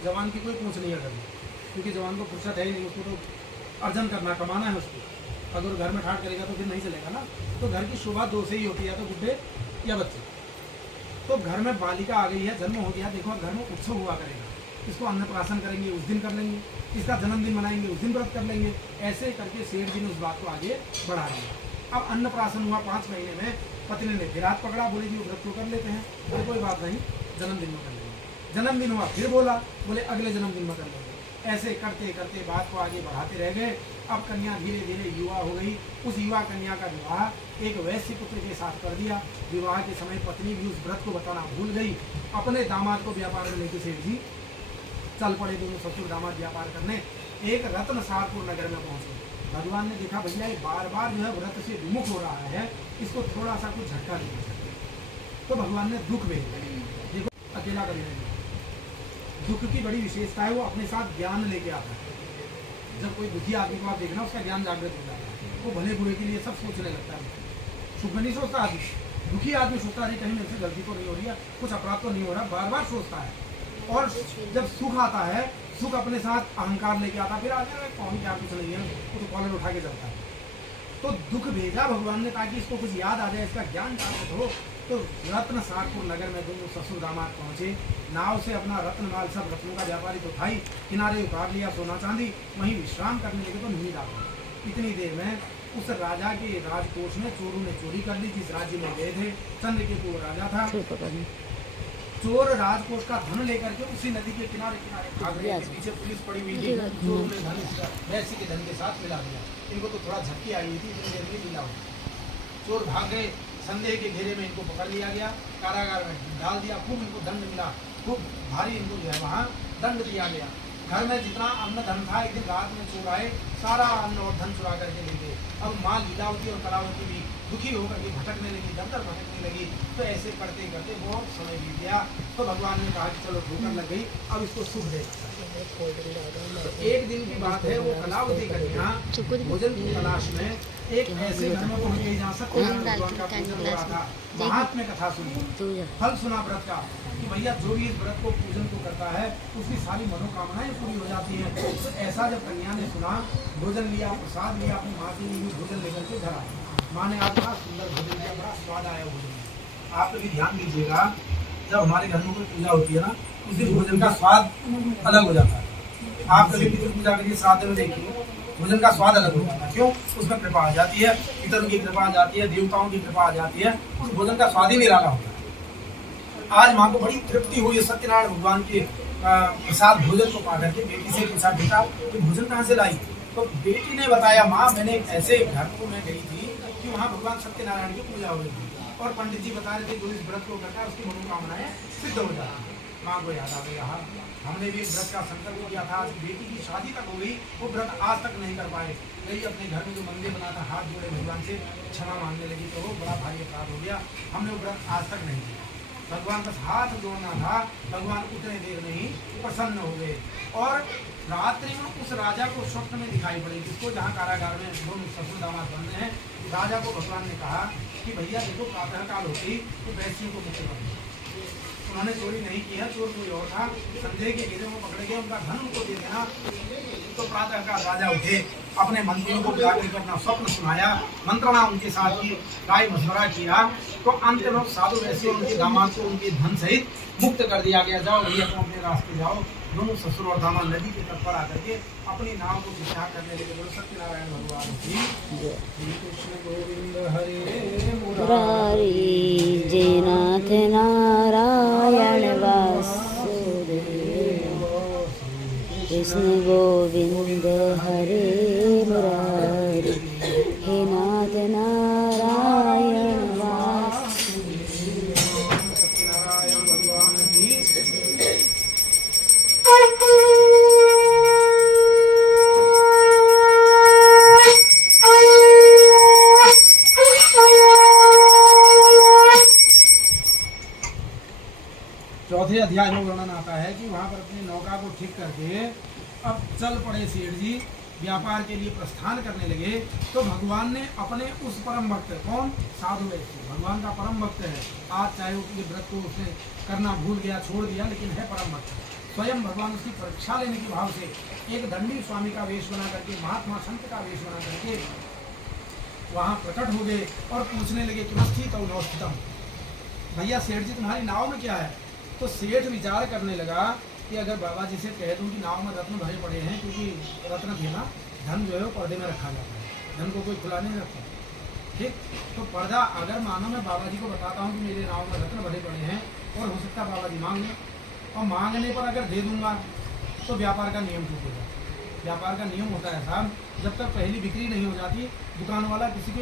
जवान की कोई पूछ नहीं है घर में, क्योंकि जवान को फुर्सत है ही नहीं, उसको तो अर्जन करना, कमाना है उसको। अगर घर में ठाट करेगा तो फिर नहीं चलेगा ना। तो घर की शुरुआत 2 से ही होती है, तो बुढ़े या बच्चे। तो घर में बालिका आ गई है, जन्म हो गया, देखो घर में उत्सव हुआ करेगा, इसको अन्नप्राशन करेंगे उस दिन कर लेंगे, इसका जन्मदिन मनाएंगे उस दिन व्रत कर लेंगे। ऐसे करके सेठ जी ने उस बात को आगे बढ़ा दिया। अब अन्नप्राशन हुआ 5 महीने में, पत्नी ने फिर हाथ पकड़ा, बोले जी व्रत तो कर लेते हैं, तो कोई बात नहीं, जन्मदिन में कर लेंगे। जन्मदिन हुआ, फिर बोला, बोले अगले जन्मदिन में कर लेंगे। ऐसे करते करते बात को आगे बढ़ाते रह गए। अब कन्या धीरे धीरे युवा हो गई। उस युवा कन्या का विवाह एक वैश्य पुत्र के साथ कर दिया। विवाह के समय पत्नी भी उस व्रत को बताना भूल गई। अपने दामाद को व्यापार में लेकर सेठ जी चल पड़े, दोनों ससुर दामाद व्यापार करने। एक रत्नसारपुर नगर में पहुंचे। भगवान ने देखा भैया ये बार बार जो है व्रत से विमुख हो रहा है, इसको थोड़ा सा कुछ झटका देना चाहिए। तो भगवान ने दुख भेजा। देखो अकेला कर लेंगे, दुख की बड़ी विशेषता है, वो अपने साथ ज्ञान लेके आता है। जब कोई दुखी आदमी को आप देखना, उसका ज्ञान जागृत हो जाता है, वो भले बुरे के लिए सब सोचने लगता है। सुख में नहीं सोचता आदमी, दुखी आदमी सोचता है कहीं मेरे से गलती तो नहीं हो रही है, कुछ अपराध तो नहीं हो रहा, बार बार सोचता है। और जब सुख आता है, सुख अपने साथ अहंकार लेके आता, फिर आगे कौन क्या कुछ नहीं है, वो तो कॉलर उठा के चलता है। तो दुख भेजा भगवान ने ताकि इसको कुछ याद आ जाए, इसका ज्ञान प्राप्त हो। तो रत्न सारपुर नगर में दोनों ससुर दामाद पहुंचे। नाव से अपना रत्न माल सब रत्नों का व्यापारी तो था ही, किनारे उतार लिया सोना चांदी, वहीं विश्राम करने लगे तो नींद आ गई। इतनी देर में उस राजा के राजकोष में चोरों ने चोरी कर ली। जिस राज्य में गए थे, चंद्रकेतु राजा था, चोर राजकोष का धन लेकर के उसी नदी के किनारे किनारे भाग रहे थे। पीछे पुलिस पड़ी हुई थी, चोरों ने धन वैसी के धन के साथ मिला दिया। इनको तो थोड़ा झटकी आई हुई थी, इतनी देर में मिला हुआ। चोर भाग गए, संदेह के घेरे में इनको पकड़ लिया गया, कारागार में डाल दिया। खूब इनको दंड मिला, खूब भारी इनको जो है वहाँ दंड दिया गया। घर में जितना अन्न धन था, एक दिन रात में चोर आए, सारा अन्न और धन चुरा करके ले गए। अब माँ लीलावती और कलावती भी दुखी होकर के भटकने लगी, दर दर भटकने लगी। तो ऐसे करते करते बहुत समय बीत गया। तो भगवान ने कहा कि चलो ठोकर लग गई, अब इसको सुख दे। तो एक दिन की बात है, वो कलावती कन्या भोजन की तलाश में एक ऐसे घर में पहुंच गई जहाँ सत्य भगवान का पूजन हो रहा था। महात्म्य कथा सुनी, फल सुना व्रत का कि भैया जो भी इस व्रत को पूजन को करता है उसकी सारी मनोकामनाएं पूरी हो जाती हैं। तो ऐसा जब कन्या ने सुना, भोजन लिया, प्रसाद लिया, अपनी माँ के लिए भोजन लेकर के घर आई। माँ ने आज बड़ा सुंदर भोजन दिया, बड़ा स्वाद आया भोजन में। आप भी ध्यान दीजिएगा, जब हमारे घर में कोई पूजा होती है ना, उस दिन भोजन का स्वाद अलग हो जाता है। आप कभी पितृ पूजा करिए, श्राद्ध में देखिए, भोजन का स्वाद अलग हो जाता है। क्यों? उसमें कृपा आ जाती है, पितरों की कृपा आ जाती है, देवताओं की कृपा आ जाती है, उस भोजन का स्वाद ही निराला होता है। आज माँ को बड़ी तृप्ति हुई सत्यनारायण भगवान के प्रसाद भोजन को पा करके। बेटी से पूछा, बेटा ये भोजन कहाँ से लाई? तो बेटी ने बताया, माँ मैंने ऐसे घर को मैं गई थी कि वहाँ भगवान सत्यनारायण की पूजा हो रही थी, और पंडित जी बता रहे थे जो इस व्रत को करता है उसकी मनोकामनाएं सिद्ध हो जाती है। माँ को याद आ गया, हमने भी व्रत का संकल्प किया था, आज बेटी की शादी तक हो गई, वो व्रत आज तक नहीं कर पाए। गई अपने घर में जो मंदिर बना था, हाथ जोड़े भगवान से क्षमा मांगने लगी, तो वो बड़ा भारी अपराध हो गया, हमने वो व्रत आज तक नहीं किया। भगवान का हाथ जोड़ना था, भगवान उतने देर में ही प्रसन्न हो गए। और रात्रि में उस राजा को स्वप्न में दिखाई पड़ी, जिसको जहाँ कारागार में दोनों ससुर दामाद बंद हैं। राजा को भगवान ने कहा कि भैया देखो प्रातः काल होती तो वैश्यों को मुक्त कर दो। उन्होंने चोरी नहीं की है, चोर कोई और था, संदेह के घेरे में पकड़ गए, उनका धन उनको दे देना। तो प्रातः काल राजा उठे, अपने मंत्रियों को बुला करके अपना स्वप्न सुनाया, मंत्रणा उनके साथ की, राय मशवरा किया। तो अंत में साधु वैसे उनके दामाद को उनके धन सहित मुक्त कर दिया गया। जाओ भैया तुम अपने रास्ते जाओ। दोनों ससुर और दामाद नदी के तट पर आकर के अपनी नाव को दिशा करने लगे। बोलो सत्यनारायण भगवान की श्री कृष्ण गोविंद हरे मुरारी जय नाथ नारायण वासुदेव, कृष्ण गोविंद हरे मुरारी, हे नाथ नारायण वासुदेव। सत्यनारायण भगवान की चौथे अध्याय में वर्णन आता है कि वहां पर अपनी नौका को ठीक करके अब चल पड़े सेठ जी, व्यापार के लिए प्रस्थान करने लगे। तो भगवान ने अपने उस परम भक्त, कौन? साधु वैश्य, भगवान का परम भक्त है। आज चाहे उसके व्रत को उसने करना भूल गया, छोड़ दिया, लेकिन है परम भक्त। स्वयं भगवान उसकी परीक्षा लेने के भाव से एक दंडी स्वामी का वेश बना करके, महात्मा संत का वेश बना करके वहाँ प्रकट हो गए और पूछने लगे कि मस्ती तो नौस्थितम, भैया सेठ जी तुम्हारी नाव में क्या है? तो सेठ विचार करने लगा कि अगर बाबा जी से कह दूं कि नाव में रत्न भरे पड़े हैं, क्योंकि रत्न थे ना, धन जो है वो पर्दे में रखा जाता है, धन को कोई खुला नहीं रखता, ठीक। तो पर्दा अगर मानो मैं बाबा जी को बताता हूँ कि मेरे नाव में रत्न भरे पड़े हैं, और हो सकता है बाबा जी मांग लें, और मांगने पर अगर दे दूंगा तो व्यापार का नियम टूटेगा। व्यापार का नियम होता है साहब, जब तक पहली बिक्री नहीं हो जाती, दुकान वाला किसी को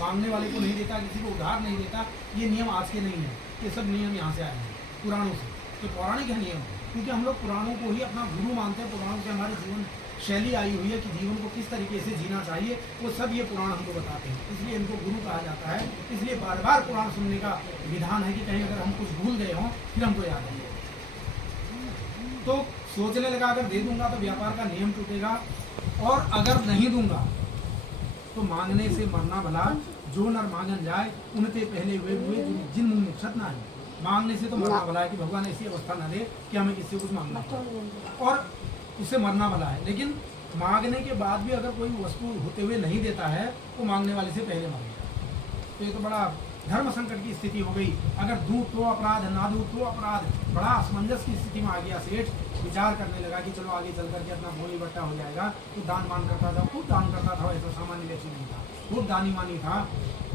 मांगने वाले को नहीं देता, किसी को उधार नहीं देता। ये नियम आज के नहीं है, ये सब नियम यहाँ से आए हैं पुराणों से, ये पौराणिक है नियम। क्योंकि हम लोग पुराणों को ही अपना गुरु मानते हैं, पुराणों से हमारी जीवन शैली आई हुई है कि जीवन को किस तरीके से जीना चाहिए, वो सब ये पुराण हमको बताते हैं, इसलिए इनको गुरु कहा जाता है। इसलिए बार बार पुराण सुनने का विधान है कि कहीं अगर हम कुछ भूल गए हों फिर हमको याद आए। तो सोचने लगा अगर दे दूंगा तो व्यापार का नियम टूटेगा, और अगर नहीं दूंगा तो मांगने से मरना भला, जो नर मांगन जाए उनते पहले हुए जिन मुँह मुक्षत ना है। मांगने से तो मरना भला है कि भगवान ऐसी अवस्था ना दे कि हमें किसी से कुछ मांगना पड़े। और उससे मरना वाला है। लेकिन मांगने के बाद भी अगर कोई वस्तु होते हुए नहीं देता है तो मांगने वाले से पहले मांगेगा। तो ये तो बड़ा धर्म संकट की स्थिति हो गई। अगर दूं तो अपराध, ना दूं तो अपराध। बड़ा असमंजस की स्थिति में आ गया सेठ। विचार करने लगा कि चलो आगे चल करके अपना भोली बट्टा हो जाएगा। तो दान मान करता था, खूब दान करता था, ऐसा सामान्य व्यक्ति नहीं था, खूब दानी मानी था।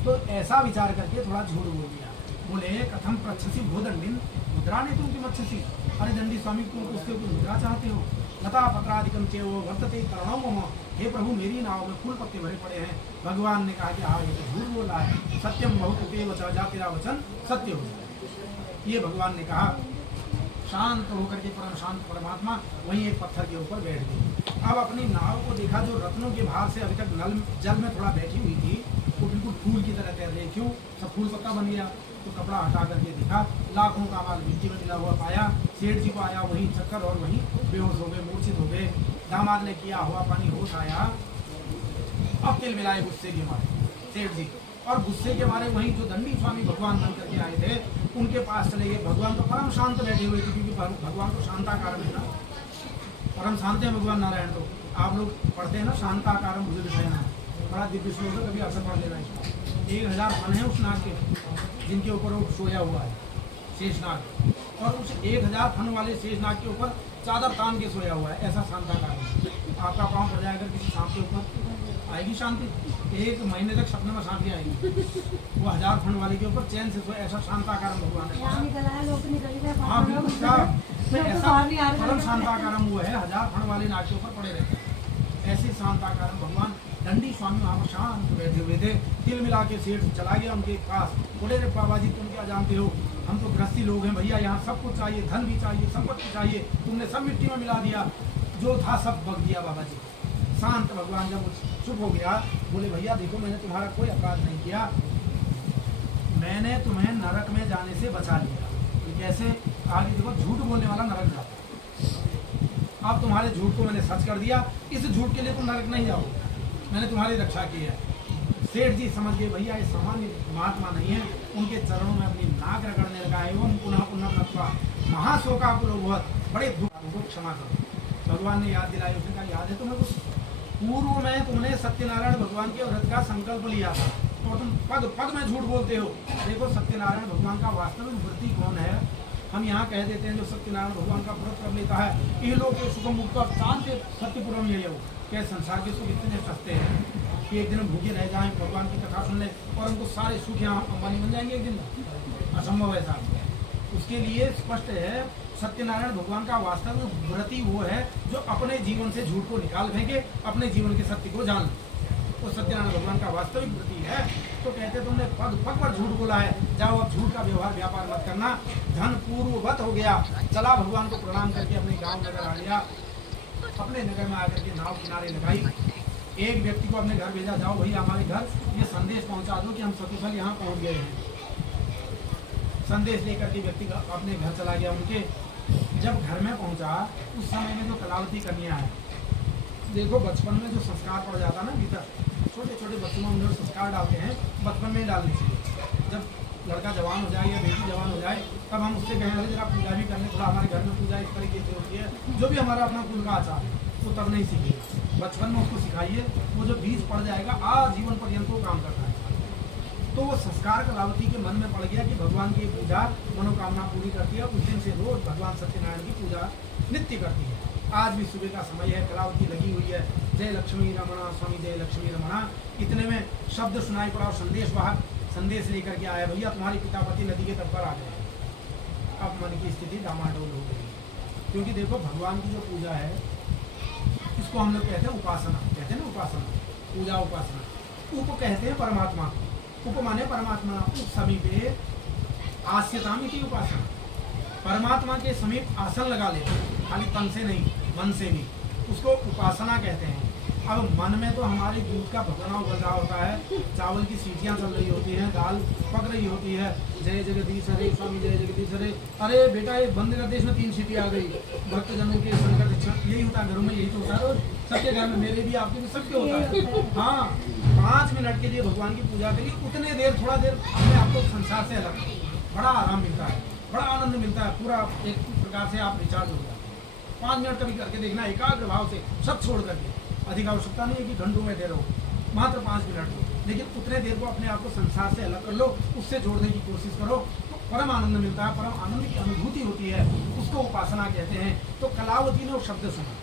तो ऐसा विचार करके थोड़ा झूठ बोल दिया। बोले कथम प्रच्छसी भूदंडिन मुद्रा ने तुम की मच्छसी। अरे दंडी स्वामी तुम उसके ऊपर मुद्रा चाहते हो। लता पत्रादिकम चेव वर्तते करणों मम। हे प्रभु मेरी नाव में फूल पत्ते भरे पड़े हैं। भगवान ने कहा कि हाँ ये तो झूठ बोल रहा है। सत्यम बहुते वचा जा तेरा वचन सत्य हो जाए। ये भगवान ने कहा। शांत होकर के परम शांत परमात्मा वहीं एक पत्थर के ऊपर बैठ गई। अब अपनी नाव को देखा जो रत्नों के भार से अभी तक नल जल में थोड़ा बैठी हुई थी, वो बिल्कुल फूल की तरह तैर रही। क्यों? सब फूल पत्ता बन गया। तो कपड़ा हटा करके देखा, लाखों का माल मिट्टी में मिला हुआ पाया। सेठ जी को आया वहीं चक्कर और वहीं बेहोश हो गए, मूर्छित हो गए। दामाद ने किया हुआ पानी होश आया। अब तिल मिलाए गुस्से के मारे सेठ जी, और गुस्से के मारे वहीं जो दंडी स्वामी भगवान बन करके आए थे उनके पास चले गए। भगवान तो परम शांत बैठे हुए थे, क्योंकि भगवान तो शांताकारम है ना, परम शांत है भगवान नारायण। तो आप लोग पढ़ते हैं ना शांताकारम मुझे दिखाना, बड़ा दिव्य श्लोक है, कभी अवसर पढ़ लेना इसका। 1000 फन है उस नाग के जिनके ऊपर वो सोया हुआ है शेषनाग, और उस 1000 फन वाले शेषनाग के ऊपर चादर तान के सोया हुआ है। ऐसा शांताकारम। आपका पाँव पड़ जाएगा किसी सांप के ऊपर, आएगी शांति। 1 महीने तक सपने में शांति आएगी। वो 1000 फन वाले के ऊपर चैन से सोए, ऐसा शांताकारम भगवान है। हाँ बिल्कुल, ऐसा परम शांताकारम वो है। 1000 फन वाले नाग के ऊपर पड़े रहते हैं। ऐसे शांताकारम भगवान दंडी स्वामी वहाँ पर शांत बैठे हुए थे। तिल मिला के सेठ चला गया उनके पास। बोले रे बाबा जी तुम क्या जानते हो, हम तो गृहस्थी लोग हैं भैया, यहाँ सब कुछ चाहिए, धन भी चाहिए, संपत्ति चाहिए, तुमने सब मिट्टी में मिला दिया, जो था सब बग दिया बाबा जी। शांत भगवान जब चुप हो गया, बोले भैया देखो मैंने तुम्हारा कोई अपराध नहीं किया, मैंने तुम्हें नरक में जाने से बचा लिया। तो कैसे? आगे देखो, झूठ बोलने वाला नरक जाता है। अब तुम्हारे झूठ को मैंने सच कर दिया, इस झूठ के लिए तुम नरक नहीं जाओगे, मैंने तुम्हारी रक्षा की है। सेठ जी समझ गए भैया ये सामान्य महात्मा नहीं है। उनके चरणों में अपनी नाक रगड़ने लगा। एवं पुनः पुनः नत्वा महाशोकाकुल बहुत बड़े दुख को क्षमा करो। भगवान ने याद दिलाई। उसने कहा याद है तुम्हें कुछ? पूर्व में तुमने सत्यनारायण भगवान के व्रत का संकल्प लिया था और तुम पद पद में झूठ बोलते हो। देखो सत्यनारायण भगवान का वास्तविक व्रती कौन है? हम यहाँ कह देते हैं जो सत्यनारायण भगवान का व्रत कर लेता है, ये लोग सुखम मुक्त शांत सत्यपुरम यही हो। क्या संसार के सुख इतने सस्ते हैं कि एक दिन हम भूखे रह जाएं, भगवान की कथा सुन लें और हमको सारे सुख यहाँ अंबानी बन जाएंगे एक दिन? असंभव है साहब। उसके लिए स्पष्ट है सत्यनारायण भगवान का वास्तविक व्रती वो है जो अपने जीवन से झूठ को निकाल फेंके, अपने जीवन के सत्य को जान। तो सत्यनारायण भगवान का वास्तविक व्रती है। तो कहते तुमने पग पग पर झूठ बोला है, जाओ अब झूठ का व्यवहार व्यापार मत करना। धन पूर्ववत हो गया, चला भगवान को प्रणाम करके अपने गाँव नगर आ गया। अपने नगर में आकर के नाव किनारे लगाई। एक व्यक्ति को अपने घर भेजा, जाओ भैया हमारे घर ये संदेश पहुंचा दो कि हम सकुशल यहाँ पहुंच गए हैं। संदेश लेकर के व्यक्ति अपने घर चला गया उनके। जब घर में पहुंचा उस समय में जो कलावती कन्या है, देखो बचपन में जो संस्कार पड़ जाता है ना भीतर, छोटे छोटे बच्चों में जो संस्कार डालते हैं बचपन में ही डालने चाहिए। जब लड़का जवान हो जाए या बेटी जवान हो जाए तब हम उससे कहें अरे जरा पूजा भी करने, थोड़ा हमारे घर में पूजा इस तरीके से होती है, जो भी हमारा अपना कुल का आचार है वो तब नहीं सीखेगा। बचपन में उसको सिखाइए, वो जो बीज पड़ जाएगा आजीवन पर्यंत वो काम करता है। तो वो संस्कार कलावती के मन में पड़ गया कि भगवान की पूजा मनोकामना पूरी करती है। उस दिन से रोज भगवान सत्यनारायण की पूजा नित्य करती है। आज भी सुबह का समय है, कलावती लगी हुई है, जय लक्ष्मी रमणा स्वामी जय लक्ष्मी रमणा। इतने में शब्द सुनाई पड़ा और संदेश वाहक संदेश लेकर के आया, भैया तुम्हारी पितापति नदी के तट पर आ गए। अब मन की स्थिति डामाडोल हो गई, क्योंकि देखो भगवान की जो पूजा है इसको हम लोग कहते हैं उपासना, कहते हैं ना उपासना, पूजा उपासना। उप कहते हैं परमात्मा, उप माने परमात्मा, उप समीपे आस्यतामी की उपासना। परमात्मा के समीप आसन लगा ले, खाली तन से नहीं मन से भी, उसको उपासना कहते हैं। अब मन में तो हमारे दूध का भगना उबल रहा होता है, चावल की सीटियाँ चल रही होती हैं, दाल पक रही होती है, जय जगदीश हरे स्वामी जय जगदीश हरे। अरे बेटा ये बंद कर देश में 3 सीटी आ गई। भक्तजनों के संकट इच्छा यही होता है, घरों में यही तो होता है, सबके घर में, मेरे भी आपके भी सबके होता है। हाँ 5 मिनट के लिए भगवान की पूजा करिए, उतने देर थोड़ा देर अपने आपको संसार से अलग, बड़ा आराम मिलता है, बड़ा आनंद मिलता है, पूरा एक प्रकार से आप रिचार्ज हो जाते हैं। 5 मिनट कभी करके देखना एकाग्र भाव से, सब छोड़ करके। अधिक आवश्यकता नहीं है कि घंटों में दे रहो, मात्र 5 मिनट लो, लेकिन उतने देर को अपने आप को संसार से अलग कर लो, उससे जोड़ने की कोशिश करो, तो परम आनंद मिलता है, परम आनंद की अनुभूति होती है, उसको उपासना कहते हैं। तो कलावती ने वो शब्द सुना,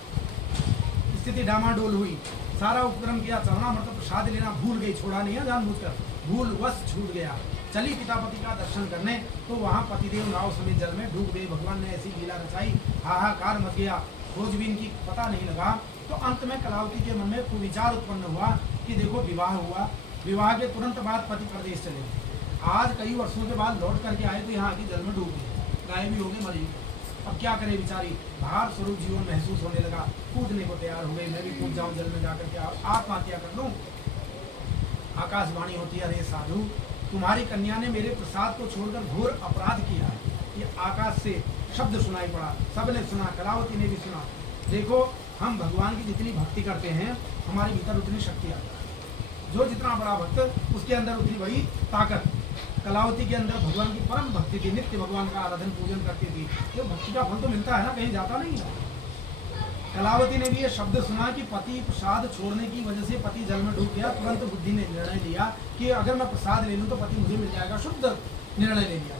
स्थिति डामाडोल हुई, सारा उपक्रम किया, चलना मतलब प्रसाद लेना भूल गई, छोड़ा नहीं है जानबूझकर, भूल वश छूट गया, चली पितापति का दर्शन करने, तो वहाँ पतिदेव नाव समेत जल में डूब गए। भगवान ने ऐसी लीला रचाई, हाहाकार मच गया, खोजबीन की पता नहीं लगा। तो अंत में कलावती के मन में कुविचार उत्पन्न हुआ कि देखो विवाह हुआ, विवाह के तुरंत बाद पति प्रदेश चले गए, आज कई वर्षों के बाद लौट करके आए तो यहाँ की जल में डूब गए, गायब भी हो गए, मरी गए। अब क्या करे बेचारी, भार स्वरूप जीवन महसूस होने लगा, कूदने को तैयार हो गई, मैं भी कूद जाऊं जल में जाकर के आत्महत्या कर लूं। आकाशवाणी होती है, अरे साधु, तुम्हारी कन्या ने मेरे प्रसाद को छोड़कर घोर अपराध किया है। ये आकाश से शब्द सुनाई पड़ा, सबने सुना, कलावती ने भी सुना। देखो, हम भगवान की जितनी भक्ति करते हैं, हमारे भीतर उतनी शक्ति आती है। जो जितना बड़ा भक्त, उसके अंदर उतनी बड़ी ताकत। कलावती के अंदर भगवान की परम भक्ति थी, नित्य भगवान का आराधन पूजन करती थी। तो भक्ति का फल तो मिलता है ना, कहीं जाता नहीं है। कलावती ने भी ये शब्द सुना कि पति प्रसाद छोड़ने की वजह से पति जल में डूब गया। तुरंत बुद्धि ने निर्णय लिया कि अगर मैं प्रसाद ले लूँ तो पति मुझे मिल जाएगा। शुद्ध निर्णय ले लिया,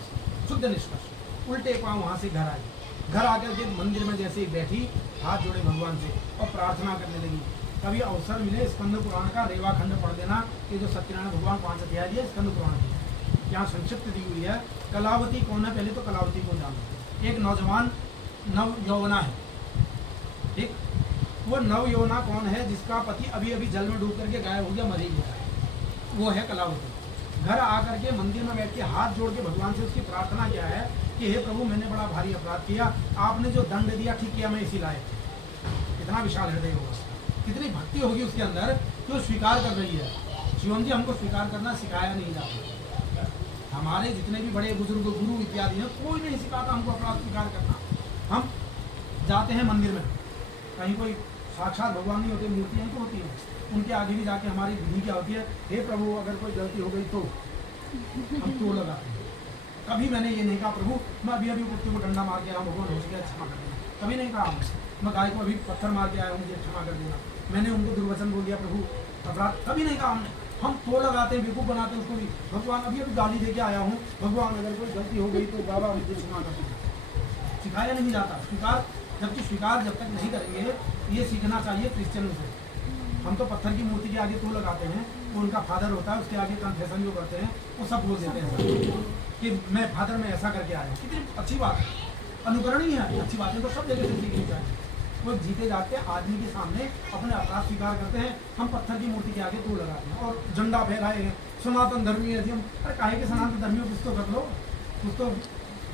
शुद्ध निष्कर्ष। उल्टे पांव वहाँ से घर आई, घर आकर के मंदिर में जैसे ही बैठी, हाथ जोड़े भगवान से और प्रार्थना करने लगी। कभी अवसर मिले स्कंद पुराण का रेवा खंड पढ़ देना, ये जो सत्यनारायण भगवान 5 अध्याय दिए स्कंद पुराण की, यहाँ संक्षिप्त दी हुई है। कलावती कौन है, पहले तो कलावती को जानो। एक नौजवान नव यौवना है, ठीक, वो नव यौवना कौन है, जिसका पति अभी अभी जल में डूब करके गायब हो गया, मर ही गया है, वो है कलावती। घर आकर के मंदिर में बैठ के हाथ जोड़ के भगवान से उसकी प्रार्थना क्या है कि हे प्रभु, मैंने बड़ा भारी अपराध किया, आपने जो दंड दिया ठीक किया, मैं इसी लायक। कितना विशाल हृदय होगा, कितनी भक्ति होगी उसके अंदर कि वो स्वीकार कर रही है। शिवम जी, हमको स्वीकार करना सिखाया नहीं जाता। हमारे जितने भी बड़े बुजुर्ग गुरु इत्यादि हैं, कोई नहीं सिखाता हमको अपराध स्वीकार करना। हम जाते हैं मंदिर में, कहीं कोई साक्षात भगवान नहीं होते, मूर्तियाँ तो होती हैं, उनके आगे भी जाके हमारी विधि क्या होती है, हे प्रभु अगर कोई गलती हो गई तो हम तो लगाते हैं। कभी मैंने ये नहीं कहा प्रभु मैं अभी अभी कुत्ते को डंडा मार के आया, भगवान हो गया क्षमा कर देना, कभी नहीं कहा। मैं गाय को अभी पत्थर मार के आया हूँ, मुझे क्षमा कर देना, मैंने उनको दुर्वचन बोल दिया प्रभु अपराध, कभी नहीं कहा हमने। हम तो लगाते हैं, बेवकूफ़ बनाते हैं उसको भी। भगवान अभी अभी गाली दे के आया हूँ, भगवान अगर कोई गलती हो गई तो बाबा मुझे क्षमा कर देना। सिखाया नहीं जाता स्वीकार, जबकि स्वीकार जब तक नहीं करेंगे, ये सीखना चाहिए क्रिश्चियनों से। हम तो पत्थर की मूर्ति के आगे तो लगाते हैं, वो उनका फादर होता है, उसके आगे कन्फेशन जो करते हैं वो सब बोल देते हैं कि मैं फादर में ऐसा करके आया। कितनी अच्छी बात है, अनुकरण ही है, अच्छी बातें तो सब जगह से सीखनी चाहिए। वो जीते जाते आदमी के सामने अपने अपराध स्वीकार करते हैं, हम पत्थर की मूर्ति के आगे तो लगाते हैं और झंडा फहराए हैं, सनातन धर्मी है जी हम। अरे काहे के सनातन धर्मी हो, कुछ तो कर लो, कुछ तो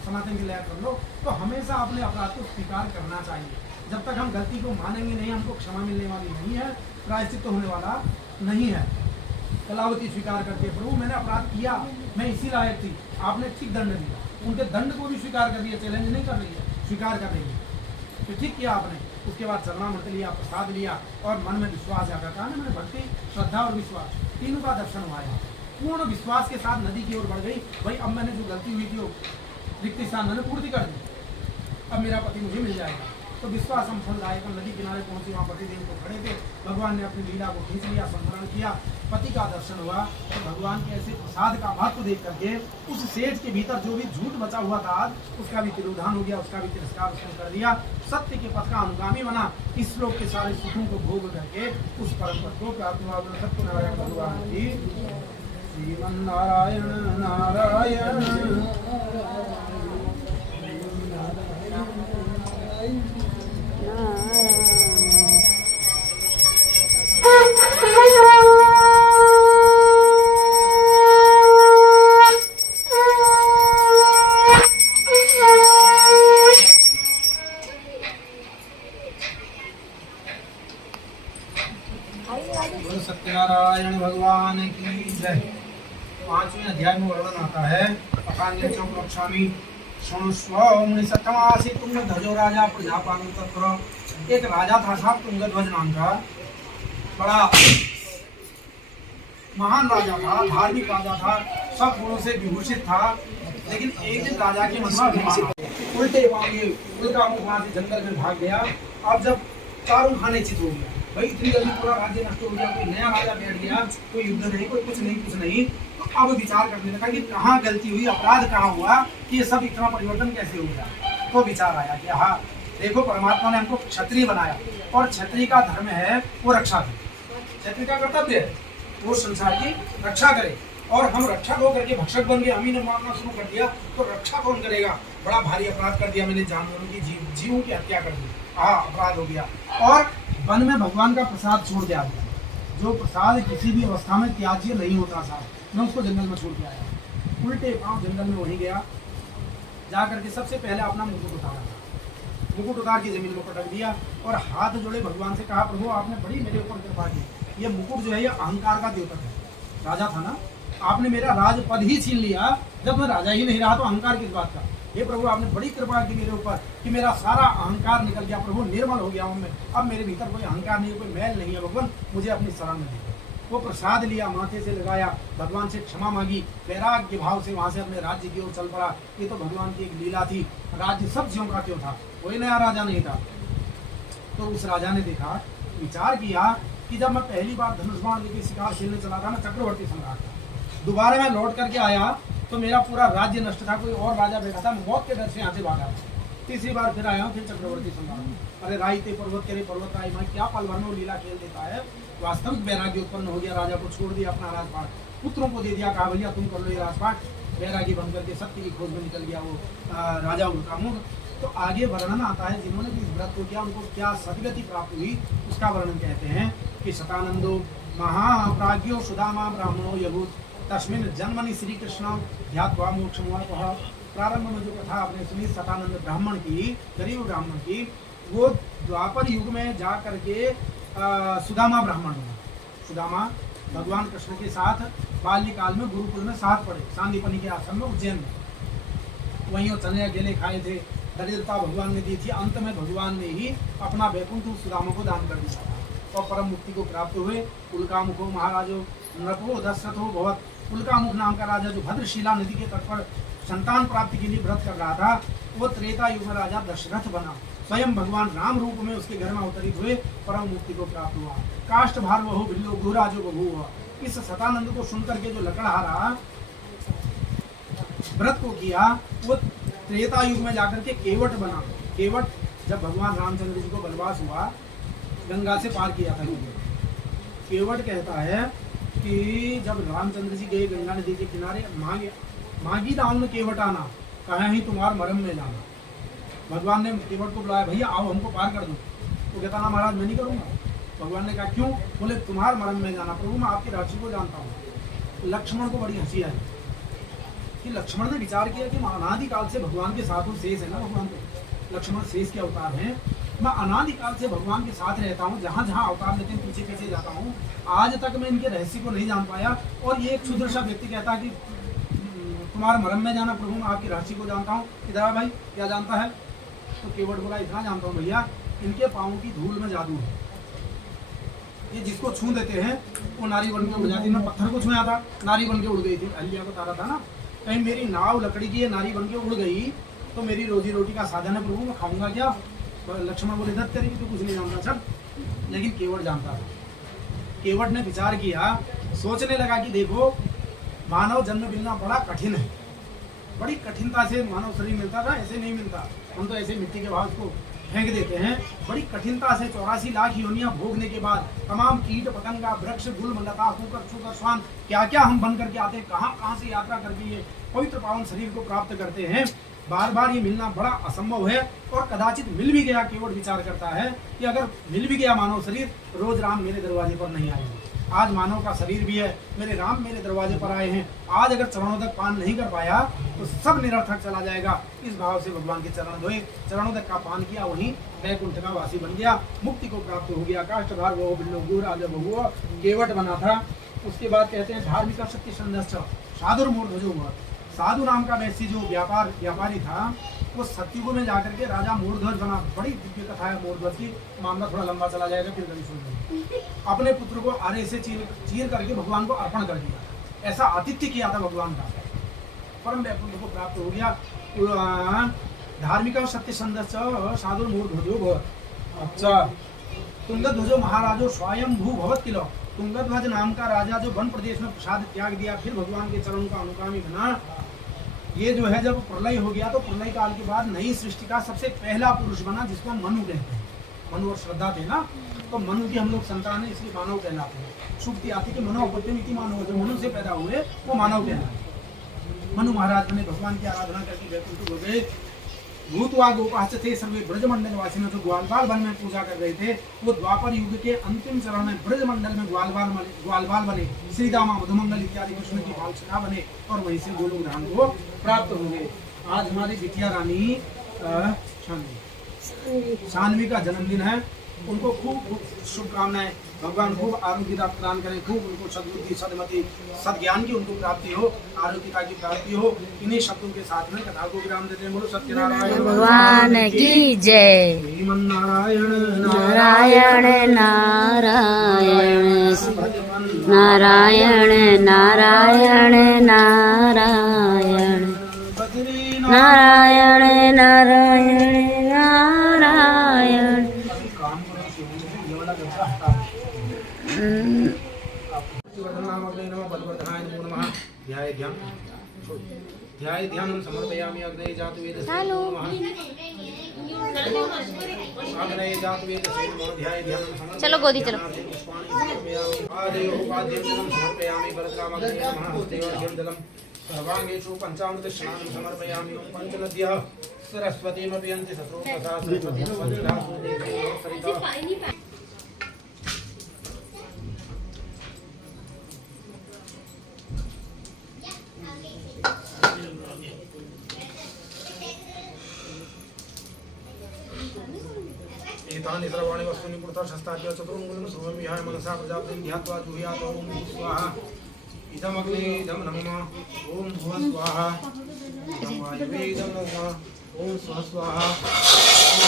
सनातन की लय कर लो। तो हमेशा अपने अपराध को स्वीकार करना चाहिए। जब तक हम गलती को मानेंगे नहीं, हमको क्षमा मिलने वाली नहीं है, प्रायश्चित तो होने वाला नहीं है। कलावती स्वीकार करके प्रभु मैंने अपराध किया, मैं इसी लायक थी, आपने ठीक दंड दिया। उनके दंड को भी स्वीकार कर दिया, चैलेंज नहीं कर रही है, स्वीकार कर रही है कि ठीक किया आपने। उसके बाद चरना मत लिया, प्रसाद लिया और मन में विश्वास जाकर कहा मैंने भक्ति, श्रद्धा और विश्वास तीनों का दर्शन हुआ है। पूर्ण विश्वास के साथ नदी की ओर बढ़ गई। भाई अब मैंने जो गलती हुई थी वो रिक्त स्थान मैंने पूर्ति कर दी, अब मेरा पति मुझे मिल जाएगा। तो विश्वास हम फलदायक नदी किनारे पहुंची, वहाँ पतिदेव को खड़े थे, भगवान ने अपनी लीला को खींच लिया, संतरण किया, पति का दर्शन हुआ। तो भगवान के ऐसे प्रसाद का महत्व देख करके उस सेठ के भीतर जो भी झूठ बचा हुआ था आज, उसका भी तिरोधान हो गया, उसका भी तिरस्कार उसने कर दिया, सत्य के पथ का अनुगामी बना। इस श्लोक के सारे सुखों को भोग करके उस परम पद को प्राप्त हुआ। सत्यनारायण भगवान की श्रीमन नारायण नारायण सत्यनारायण भगवान की जय। 5वें अध्याय में वर्णन आता है अकान्य चौक्षामी शृणुष्व मुनिसत्तमासी तुंगध्वजो राजा प्रजापालन तत्र। एक राजा था साहब तुंगध्वज नाम का, बड़ा महान राजा था, धार्मिक राजा था, सब गुणों से विभूषित था। लेकिन एक दिन राजा के मन में अभिमान उल्टे पाँव ये उल्टा मुंह वहां से जंगल में भाग गया। अब जब चारों खाने चित हो गया, भाई इतनी जल्दी पूरा राज्य नष्ट हो गया, कोई नया राजा बैठ गया, कोई युद्ध नहीं, कोई कुछ नहीं, तो अब विचार करने लगा कि कहाँ गलती हुई, अपराध कहाँ हुआ कि ये सब इतना परिवर्तन कैसे हो गया। तो विचार आया कि हाँ देखो, परमात्मा ने हमको क्षत्रिय बनाया और क्षत्रिय का धर्म है वो रक्षा करे, क्षत्रिय का कर्तव्य है वो संसार की रक्षा करे, और हम रक्षक होकर के भक्षक बन गए, हम ही ने मारना शुरू कर दिया, तो रक्षा कौन करेगा। बड़ा भारी अपराध कर दिया मैंने, जानवरों की जीवों की हत्या कर दी, हाँ अपराध हो गया। और वन में भगवान का प्रसाद छोड़ के आ गया, जो प्रसाद किसी भी अवस्था में त्याज्य नहीं होता था, मैं उसको जंगल में छोड़ के आया। उल्टे पाँव जंगल में वहीं गया, जा करके सबसे पहले अपना मुकुट उतारा, मुकुट उतार के जमीन में पटक दिया और हाथ जोड़े भगवान से कहा, प्रभु आपने बड़ी मेरे ऊपर कृपा की, ये मुकुट जो है ये अहंकार का द्योतक है, राजा था ना, आपने मेरा राज पद ही छीन लिया, जब मैं राजा ही नहीं रहा तो अहंकार किस बात का। हे प्रभु आपने बड़ी कृपा की मेरे ऊपर कि मेरा सारा अहंकार निकल गया, प्रभु निर्मल हो गया हूँ मैं, अब मेरे भीतर कोई अहंकार नहीं है, कोई मैल नहीं है, भगवान मुझे अपनी शरण में दे। वो प्रसाद लिया, माथे से लगाया, भगवान से क्षमा मांगी, वैराग्य भाव से वहां से अपने राज्य की ओर चल पड़ा। ये तो भगवान की एक लीला थी, राज्य सब ज्यों का त्यों था, कोई नया राजा नहीं था। तो उस राजा ने देखा, विचार किया कि जब मैं पहली बार धनुष बाण लेके शिकार खेलने चला था ना, चक्रवर्ती सम्राट था, दोबारा मैं लौट करके आया तो मेरा पूरा राज्य नष्ट था, कोई और राजा बैठा था, मौत के डर से यहाँ से भागा। तीसरी बार फिर आया हूँ, फिर चक्रवर्ती सम्राट, अरे राइते पर्वत तेरे पर्वत राय, मैं क्या पल भर में लीला खेल देता है। वास्तविक वैराग्य उत्पन्न हो गया, राजा को छोड़ दिया, अपना राजपाट पुत्रों को दे दिया, कहा भैया तुम कर लो ये राजपाट। वैरागी बन करके सत्य की खोज में निकल गया वो राजा उल्कामुख। तो आगे वर्णन आता है, जिन्होंने इस व्रत को किया उनको क्या सदगति प्राप्त हुई, उसका वर्णन कहते हैं कि शतानंदो महाप्राज्ञो सुदामा ब्राह्मणो यभूत तस्मिन् जन्मनि श्री कृष्ण ध्यात्वा मोक्षमापः। प्रारंभ में जो कथा आपने सुनी शतानंद ब्राह्मण की, गरीब ब्राह्मण की, वो द्वापर युग में जा करके सुदामा ब्राह्मण हुआ। सुदामा भगवान कृष्ण के साथ बाल्यकाल में गुरुकुल में साथ पढ़े, सांदीपनि के आश्रम में उज्जैन में, वहीं वो चने अकेले खाए थे, दरिद्रता भगवान ने दी थी। अंत में भगवान ने ही अपना वैकुंठ सुदामा को दान कर दिया था और परम मुक्ति को प्राप्त हुए। उल्कामुखो महाराजो नृपो दशरथो भवत। उल्कामुख नाम का राजा जो भद्रशिला नदी के तट पर संतान प्राप्ति के लिए व्रत कर रहा था, वो त्रेता युग में राजा दशरथ बना, स्वयं भगवान राम रूप में उसके घर में अवतरित हुए, परम मुक्ति को प्राप्त हुआ। काष्ठ भार बहु बिल्लो गुराजो बभूव। इस शतानंद को सुनकर के जो लकड़हारा व्रत को किया, वो त्रेता युग में जाकर के केवट बना। केवट जब भगवान रामचंद्र जी को वनवास हुआ, गंगा से पार किया था। केवट कहता है कि जब रामचंद्र जी गए गंगा नदी के किनारे, मांगी दाल में केवट आना, कहे ही तुम्हार मरम में जाना। भगवान ने केवट को बुलाया, भैया आओ हमको पार कर दो। तो कहता ना महाराज मैं नहीं करूँगा। भगवान ने कहा क्यों? बोले तुम्हार मरम में जाना। प्रभु मैं आपकी राशि को जानता हूँ। लक्ष्मण को बड़ी हंसी आई कि लक्ष्मण ने विचार किया कि मैं अनादिकाल से भगवान के साथ हूँ, शेष है ना भगवान को, लक्ष्मण शेष के अवतार हैं, मैं अनादिकाल से भगवान के साथ रहता हूँ, जहाँ जहाँ अवतार लेते हैं पीछे पीछे जाता हूँ, आज तक मैं इनके रहस्य को नहीं जान पाया। और ये एक क्षुद्र सा व्यक्ति कहता है कि तुम्हारे मरम में जाना, प्रभु मैं आपकी राशि को जानता हूँ। इधर भाई क्या जानता है? तो केवट बोला इतना जानता हूँ भैया, इनके पाँव की धूल में जादू है, ये जिसको छू देते हैं वो नारी बन के उड़ जाती है। मैं पत्थर को छुआ था, नारी बन के उड़ गई थी, अहिल्या को तारा था ना, कहीं मेरी नाव लकड़ी की है, नारी बन के उड़ गई तो मेरी रोजी रोटी का साधन है, प्रभु मैं खाऊंगा क्या? लक्ष्मण बोले धत तेरी, तो कुछ नहीं जानता सब, लेकिन केवट जानता था। केवट ने विचार किया, सोचने लगा कि देखो मानव जन्म मिलना बड़ा कठिन है, बड़ी कठिनता से मानव शरीर मिलता था, ऐसे नहीं मिलता, हम तो ऐसे मिट्टी के भाव को फेंक देते हैं। बड़ी कठिनता से 84 लाख योनियां भोगने के बाद तमाम कीट पतंगा वृक्ष गुल्म लता कुकर छुकर स्वान क्या क्या हम बन करके आते हैं, कहाँ कहाँ से यात्रा करके ये पवित्र पावन शरीर को प्राप्त करते हैं। बार बार ये मिलना बड़ा असंभव है, और कदाचित मिल भी गया, केवट विचार करता है कि अगर मिल भी गया मानव शरीर, रोज राम मेरे दरवाजे पर नहीं आएंगे। आज मानव का शरीर भी है, मेरे राम मेरे दरवाजे पर आए हैं, आज अगर चरणों तक पान नहीं कर पाया तो सब निरर्थक चला जाएगा। इस भाव से भगवान के चरण धोए, चरणों तक का पान किया, वहीं वैकुंठ का वासी बन गया, मुक्ति को प्राप्त हो गया। काष्ठ भार वो बिल्लो गुराज बभूव, केवट बना था। उसके बाद कहते हैं धार्मिक शक्ति संदर्श साधुर मूर्धजो हुआ। साधु नाम का वैसी जो व्यापारी था, वो सत्युग में जाकर के राजा मूर्धज बना। बड़ी दिव्य कथा है मूर्धज की, मामला थोड़ा लंबा चला जाएगा, फिर कभी सुन। अपने पुत्र को आरे से चीर करके भगवान को अर्पण कर दिया, ऐसा आतिथ्य किया था भगवान का। परम वैकुंठ को प्राप्त हो गया। धार्मिक सत्यसंधश्च साधुर्मूर्ध्वजो भव। अच्छा, तुंगध्वजो महाराजो स्वयंभू भवत किलो। तुंगध्वज नाम का राजा जो वन प्रदेश में प्रसाद त्याग दिया, फिर भगवान के चरणों का अनुगामी बना। ये जो है जब प्रलय हो गया तो प्रलय काल के बाद नई सृष्टि का सबसे पहला पुरुष बना, जिसको हम मनु कहते हैं। मनु और श्रद्धा थे ना, तो मनु की हम लोग संतान है, इसलिए मानव कहलाते हैं। सूक्ति आती कि मनो अपत्यमिति मानव, जो मनु से पैदा हुए वो मानव कहलाते। मनु महाराज बने, भगवान की आराधना करके वैकुंठ हो गए। भूतवा गोपाश्च थे सर्वे ब्रजमंडल वासी, जो ग्वालबाल वन में पूजा कर रहे थे, वो द्वापर युग के अंतिम चरण में ब्रजमंडल में ग्वालबाल बने। श्री दामा मधुमंगल इत्यादि कृष्ण की बालसखा बने और वहीं से गोलोक धाम को प्राप्त हो गए। आज हमारी बिटिया रानी सानवी का जन्मदिन है। उनको खूब शुभकामनाएं, भगवान खूब आरोग्य प्रदान करें, खूब उनको सद्बुद्धि सदमति सद्ज्ञान की उनको प्राप्ति हो, आरोग्यता की प्राप्ति हो। इन्हीं शब्दों के साथ में कथा को विराम देते हैं। बोलो सत्यनारायण भगवान की जय। श्रीमन्नारायण नारायण नारायण नारायण नारायण नारायण नारायण नारायण नारायण। काम करो, ये वाला गंगा हटा। ध्याय ध्यानं समर्पयामि। अग्नये जातवेद अग्नये जातवेद ध्याय ध्यानं। चलो गोदी चलो। समर्पयामि। भरद्रामग्नये नमः। हस्ते जलम सर्वांगेषु पंचामृत स्नानं समर्पयामि। ओम पंचनद्यः सरस्वतीमपि यन्ति सतो तथा सरिता। एतानि सर्वाणि वस्तूनि पुरतः शस्त्राद्य चतुर्मुखं सर्वं विहाय मनसा प्रजापतिं ध्यात्वा जुह्यात् ओम स्वाहा। इदमग्ने इदं नमः। ओम भुवः स्वाहा। इदं वायवे इदं नमः। ओम स्वः स्वाहा। ओम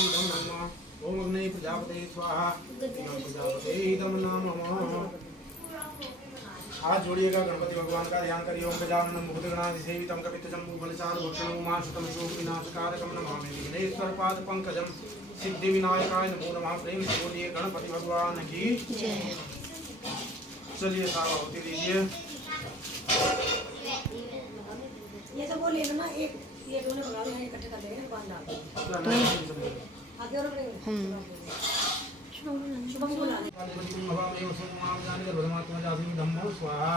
इदं नमः। ओम अग्ने प्रजापते स्वाहा। इदं प्रजापते इदं नमः। हाथ जोड़िएगा, गणपति भगवान का ध्यान करिए। ओम गजाननं भूतगणाधिसेवितं कपित्थजम्बूफलचारुभक्षणं उमासुतं शोकविनाशकारकं नमामि। विघ्नेश्वर पाद पंकजं सिद्धि विनायकाय नमो नमः। प्रेम से बोलिए गणपति भगवान की जय। चलिए सावधानी लीजिए। ये तो बोले ना, एक ये दोनों भगा दो, इकट्ठे कर देंगे, बांध डाल आगे और शुभम बोला स्वाहा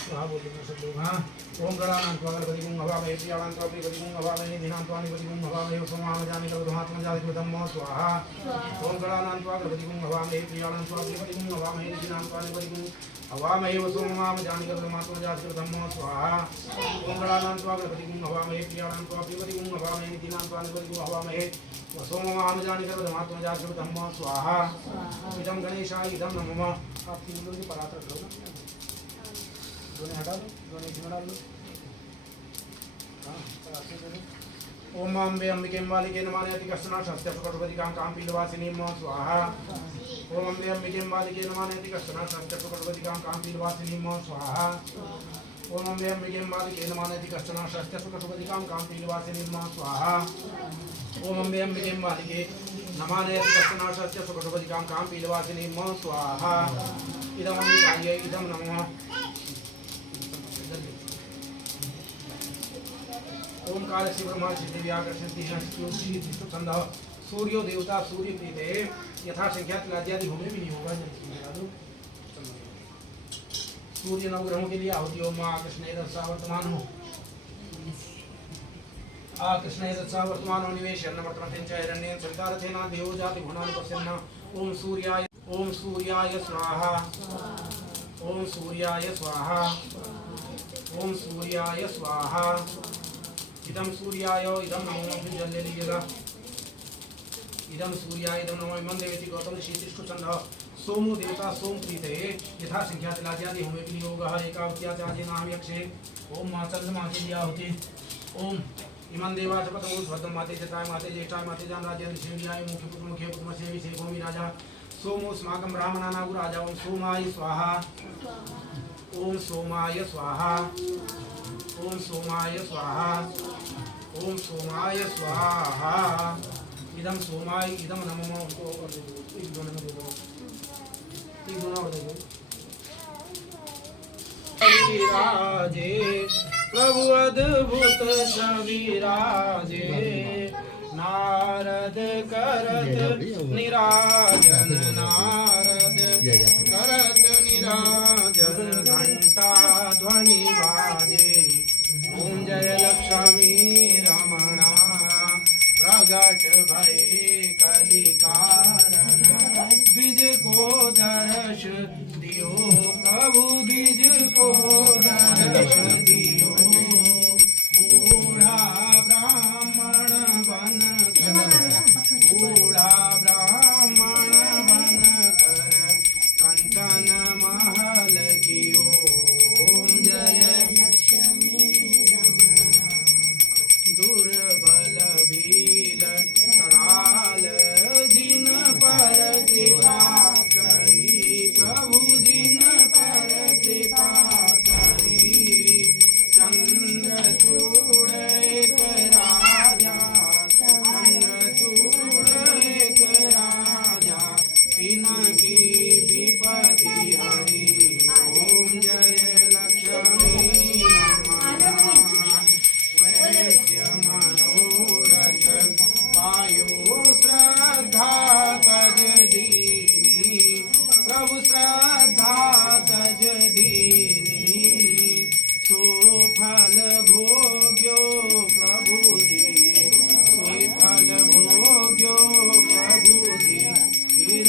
स्वाहा बोलिए सब लोग। हाँ, ओम गणानां गणपति गुं हवामहे प्रियाणां गणपति गुं हवामहे दीनां गणपति गुं हवामहे सोमामजानि कल्पधात्मं जाति धम्मो स्वाहा। ओम गणानां गणपति गुं हवामहे प्रियाणां गणपति गुं हवामहे दीनां गणपति गुं हवामहे सोमामजानि कल्पधात्मं जाति धम्मो स्वाहा। ओम गणानां गणपति गुं हवामहे प्रियाणां गणपति गुं हवामहे दीनां गणपति गुं हवामहे सोमामजानि कल्पधात्मं जाति धम्मो स्वाहा। इदं गणेशाय इदं नमः। आप तीन लोग परात रख लो ना, दोनों हटा दो, दोनों इसमें डाल दो। ओम अम्बे अंबिके मालिके नमामि अति कष्टना शस्त्र प्रकटपतिकां कांपीलवासिनीं स्वाहा। ओम अम्बे अंबिके मालिके नमामि अति कष्टना शस्त्र प्रकटपतिकां कांपीलवासिनीं स्वाहा। ओम अम्बे अंबिके मालिके नमामि अति कष्टना शस्त्र प्रकटपतिकां कांपीलवासिनीं स्वाहा। ओम अम्बे अंबिके मालिके नमामि अति कष्टना शस्त्र प्रकटपतिकां कांपीलवासिनीं स्वाहा। इदं अम्बिकायै इदं नमः। ओमकार से ब्रह्मा सिद्धि व्याकर्षति छंद सूर्यो देवता सूर्य प्रीते यथा संख्या तिलाद्यादि होने भी नहीं होगा। सूर्य नवग्रहों के लिए आहुति ओम कृष्ण रसा वर्तमान हो कृष्ण रसा वर्तमान निवेश हिरण्यं संतारथेना देवो जाति गुणानि पश्यन्न। ओम सूर्याय स्वाहा। ओम सूर्याय स्वाहा। ओम सूर्याय स्वाहा। इदं सूर्याय इदं नमो। फिर जल ले लीजिएगा। इदं सूर्याय इदं नमो। इमं देवति गौतम शीतिष्ठु छंद सोमो देवता सोम प्रीते यथा संख्या तिलाद्यादि होमे विनियोगः एकावत्याचार्य नाम यक्षे। ओम मा चंद्रमा के लिए आहुति। ओम इमं देवा च पतमो भद्रं माते जताय माते ज्येष्ठाय माते जान राज्य ऋषिव्याय मुख्य पुत्र सेवी से भूमि राजा सोमो स्माकं ब्राह्मणानागु राजा। ओम सोमाय स्वाहा। ओम सोमाय स्वाहा। ओम सोमाय स्वाहा। ओम सोमाय स्वाहा। इदम सोमाय इदम नमः। एक दो नमः दो, एक दो और दो। विराजे प्रभु अद्भुत छविराजे, नारद करत निराजन, नारद करत निराजन, घंटा ध्वनि बाजे। ओम जय लक्ष्मी रमणा, प्रगट भय कलिकारण, द्विज को दर्श दियो प्रभु, द्विज को दर्श दियो। बूढ़ा ब्राह्मण बन कर, बूढ़ा ब्राह्मण बन कर, कंचन महल कियो। ओम जय दुर्बल भील कराल, जिन पर कृपा करी प्रभु, जिन पर कृपा करी। चंद्रचूड़ एक राजा, चंद्रचूड़ एक राजा, तिनकी विपत्ति हरी। ओम जय लक्ष्मी वैश्य मनोरथ, पायो श्रद्धा तज दीनी प्रभु, श्रद्धा तज दीनी। सुफल भोग्यो प्रभु जी, सुफल भोग्यो प्रभु जी, फिर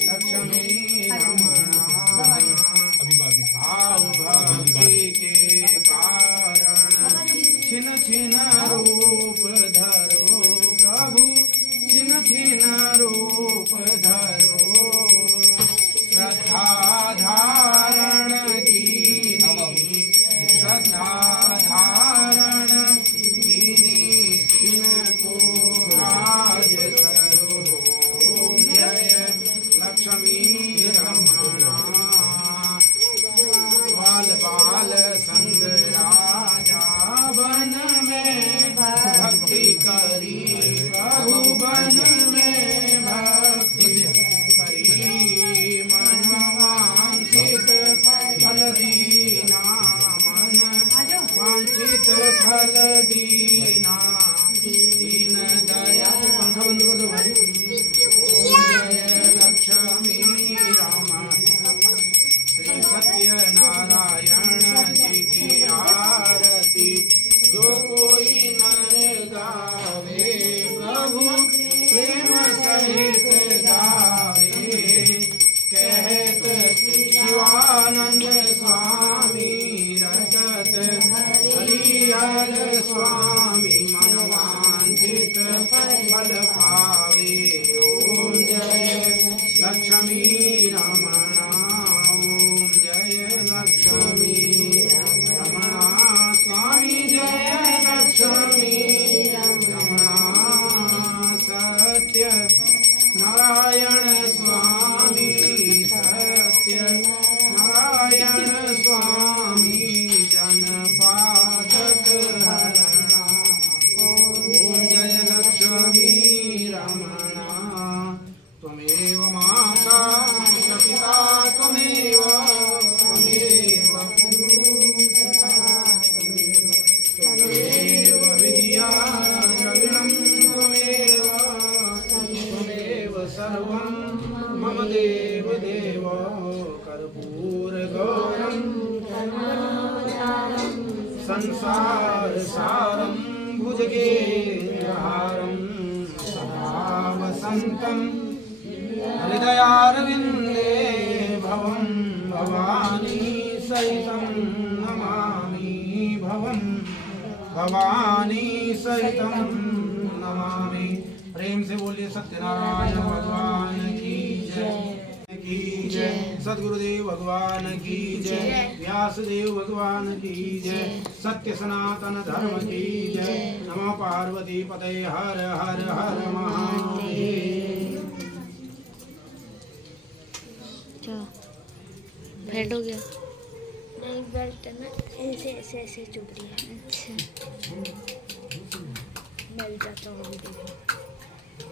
लक्ष्मी रमणा। भाव भक्ति के कारण, छिन छिन रूप धरो प्रभु, छिन छिन रूप धरो। श्रद्धा धारण कीनी, श्रद्धा धारण कीनी, तिनको राज सरो। ओम जय लक्ष्मी रमणा। बाल बाल संग राजा, बन में भक्ति करी प्रभु, बन में भक्ति करी। मन वांछित फल दीना, मन वांछित फल दीना, दीन दयाल। पंखा बंद कर दो भाई। ओम जय लक्ष्मी रामा। श्री सत्यनारायण जी की आरती, जो कोई नर गावे प्रभु, प्रेम सहित गावे। कहत शिवानंद स्वामी, रटत हरिहर स्वामी, मन वांछित फल पावे। ओम जय लक्ष्मी रमणा, ओम जय लक्ष्मी रमणा। स्वामी जय लक्ष्मी रमणा। सत्य नारायण स्वामी, सत्य नारायण स्वामी, जन पादक हरणा। ओम जय लक्ष्मी रमणा। त्वमेव माता च पिता, त्वमेव त्वमेव त्वमेव विद्या द्रविणं, त्वमेव त्वमेव सर्वं मम देव देव। कर्पूरगौरं संसार सारं, भुजगेन्द्रहारं, सदा वसन्तं हृदयारविन्दे। भवं भवानी सहितं नमामि, भवं भवानी सहितं नमामि। प्रेम से बोलिए सत्यनारायण भगवान की जय, की जय। सद्गुरुदेव भगवान की जय, व्यासदेव भगवान की जय, सत्य सनातन धर्म की जय। नमो पार्वती पते, हर हर हर महादेव। फेंट हो गया। ये बेल्ट है ना, ऐसे ऐसे ऐसे चुभ रही है। अच्छा मिल जाता हूँ अभी देखो।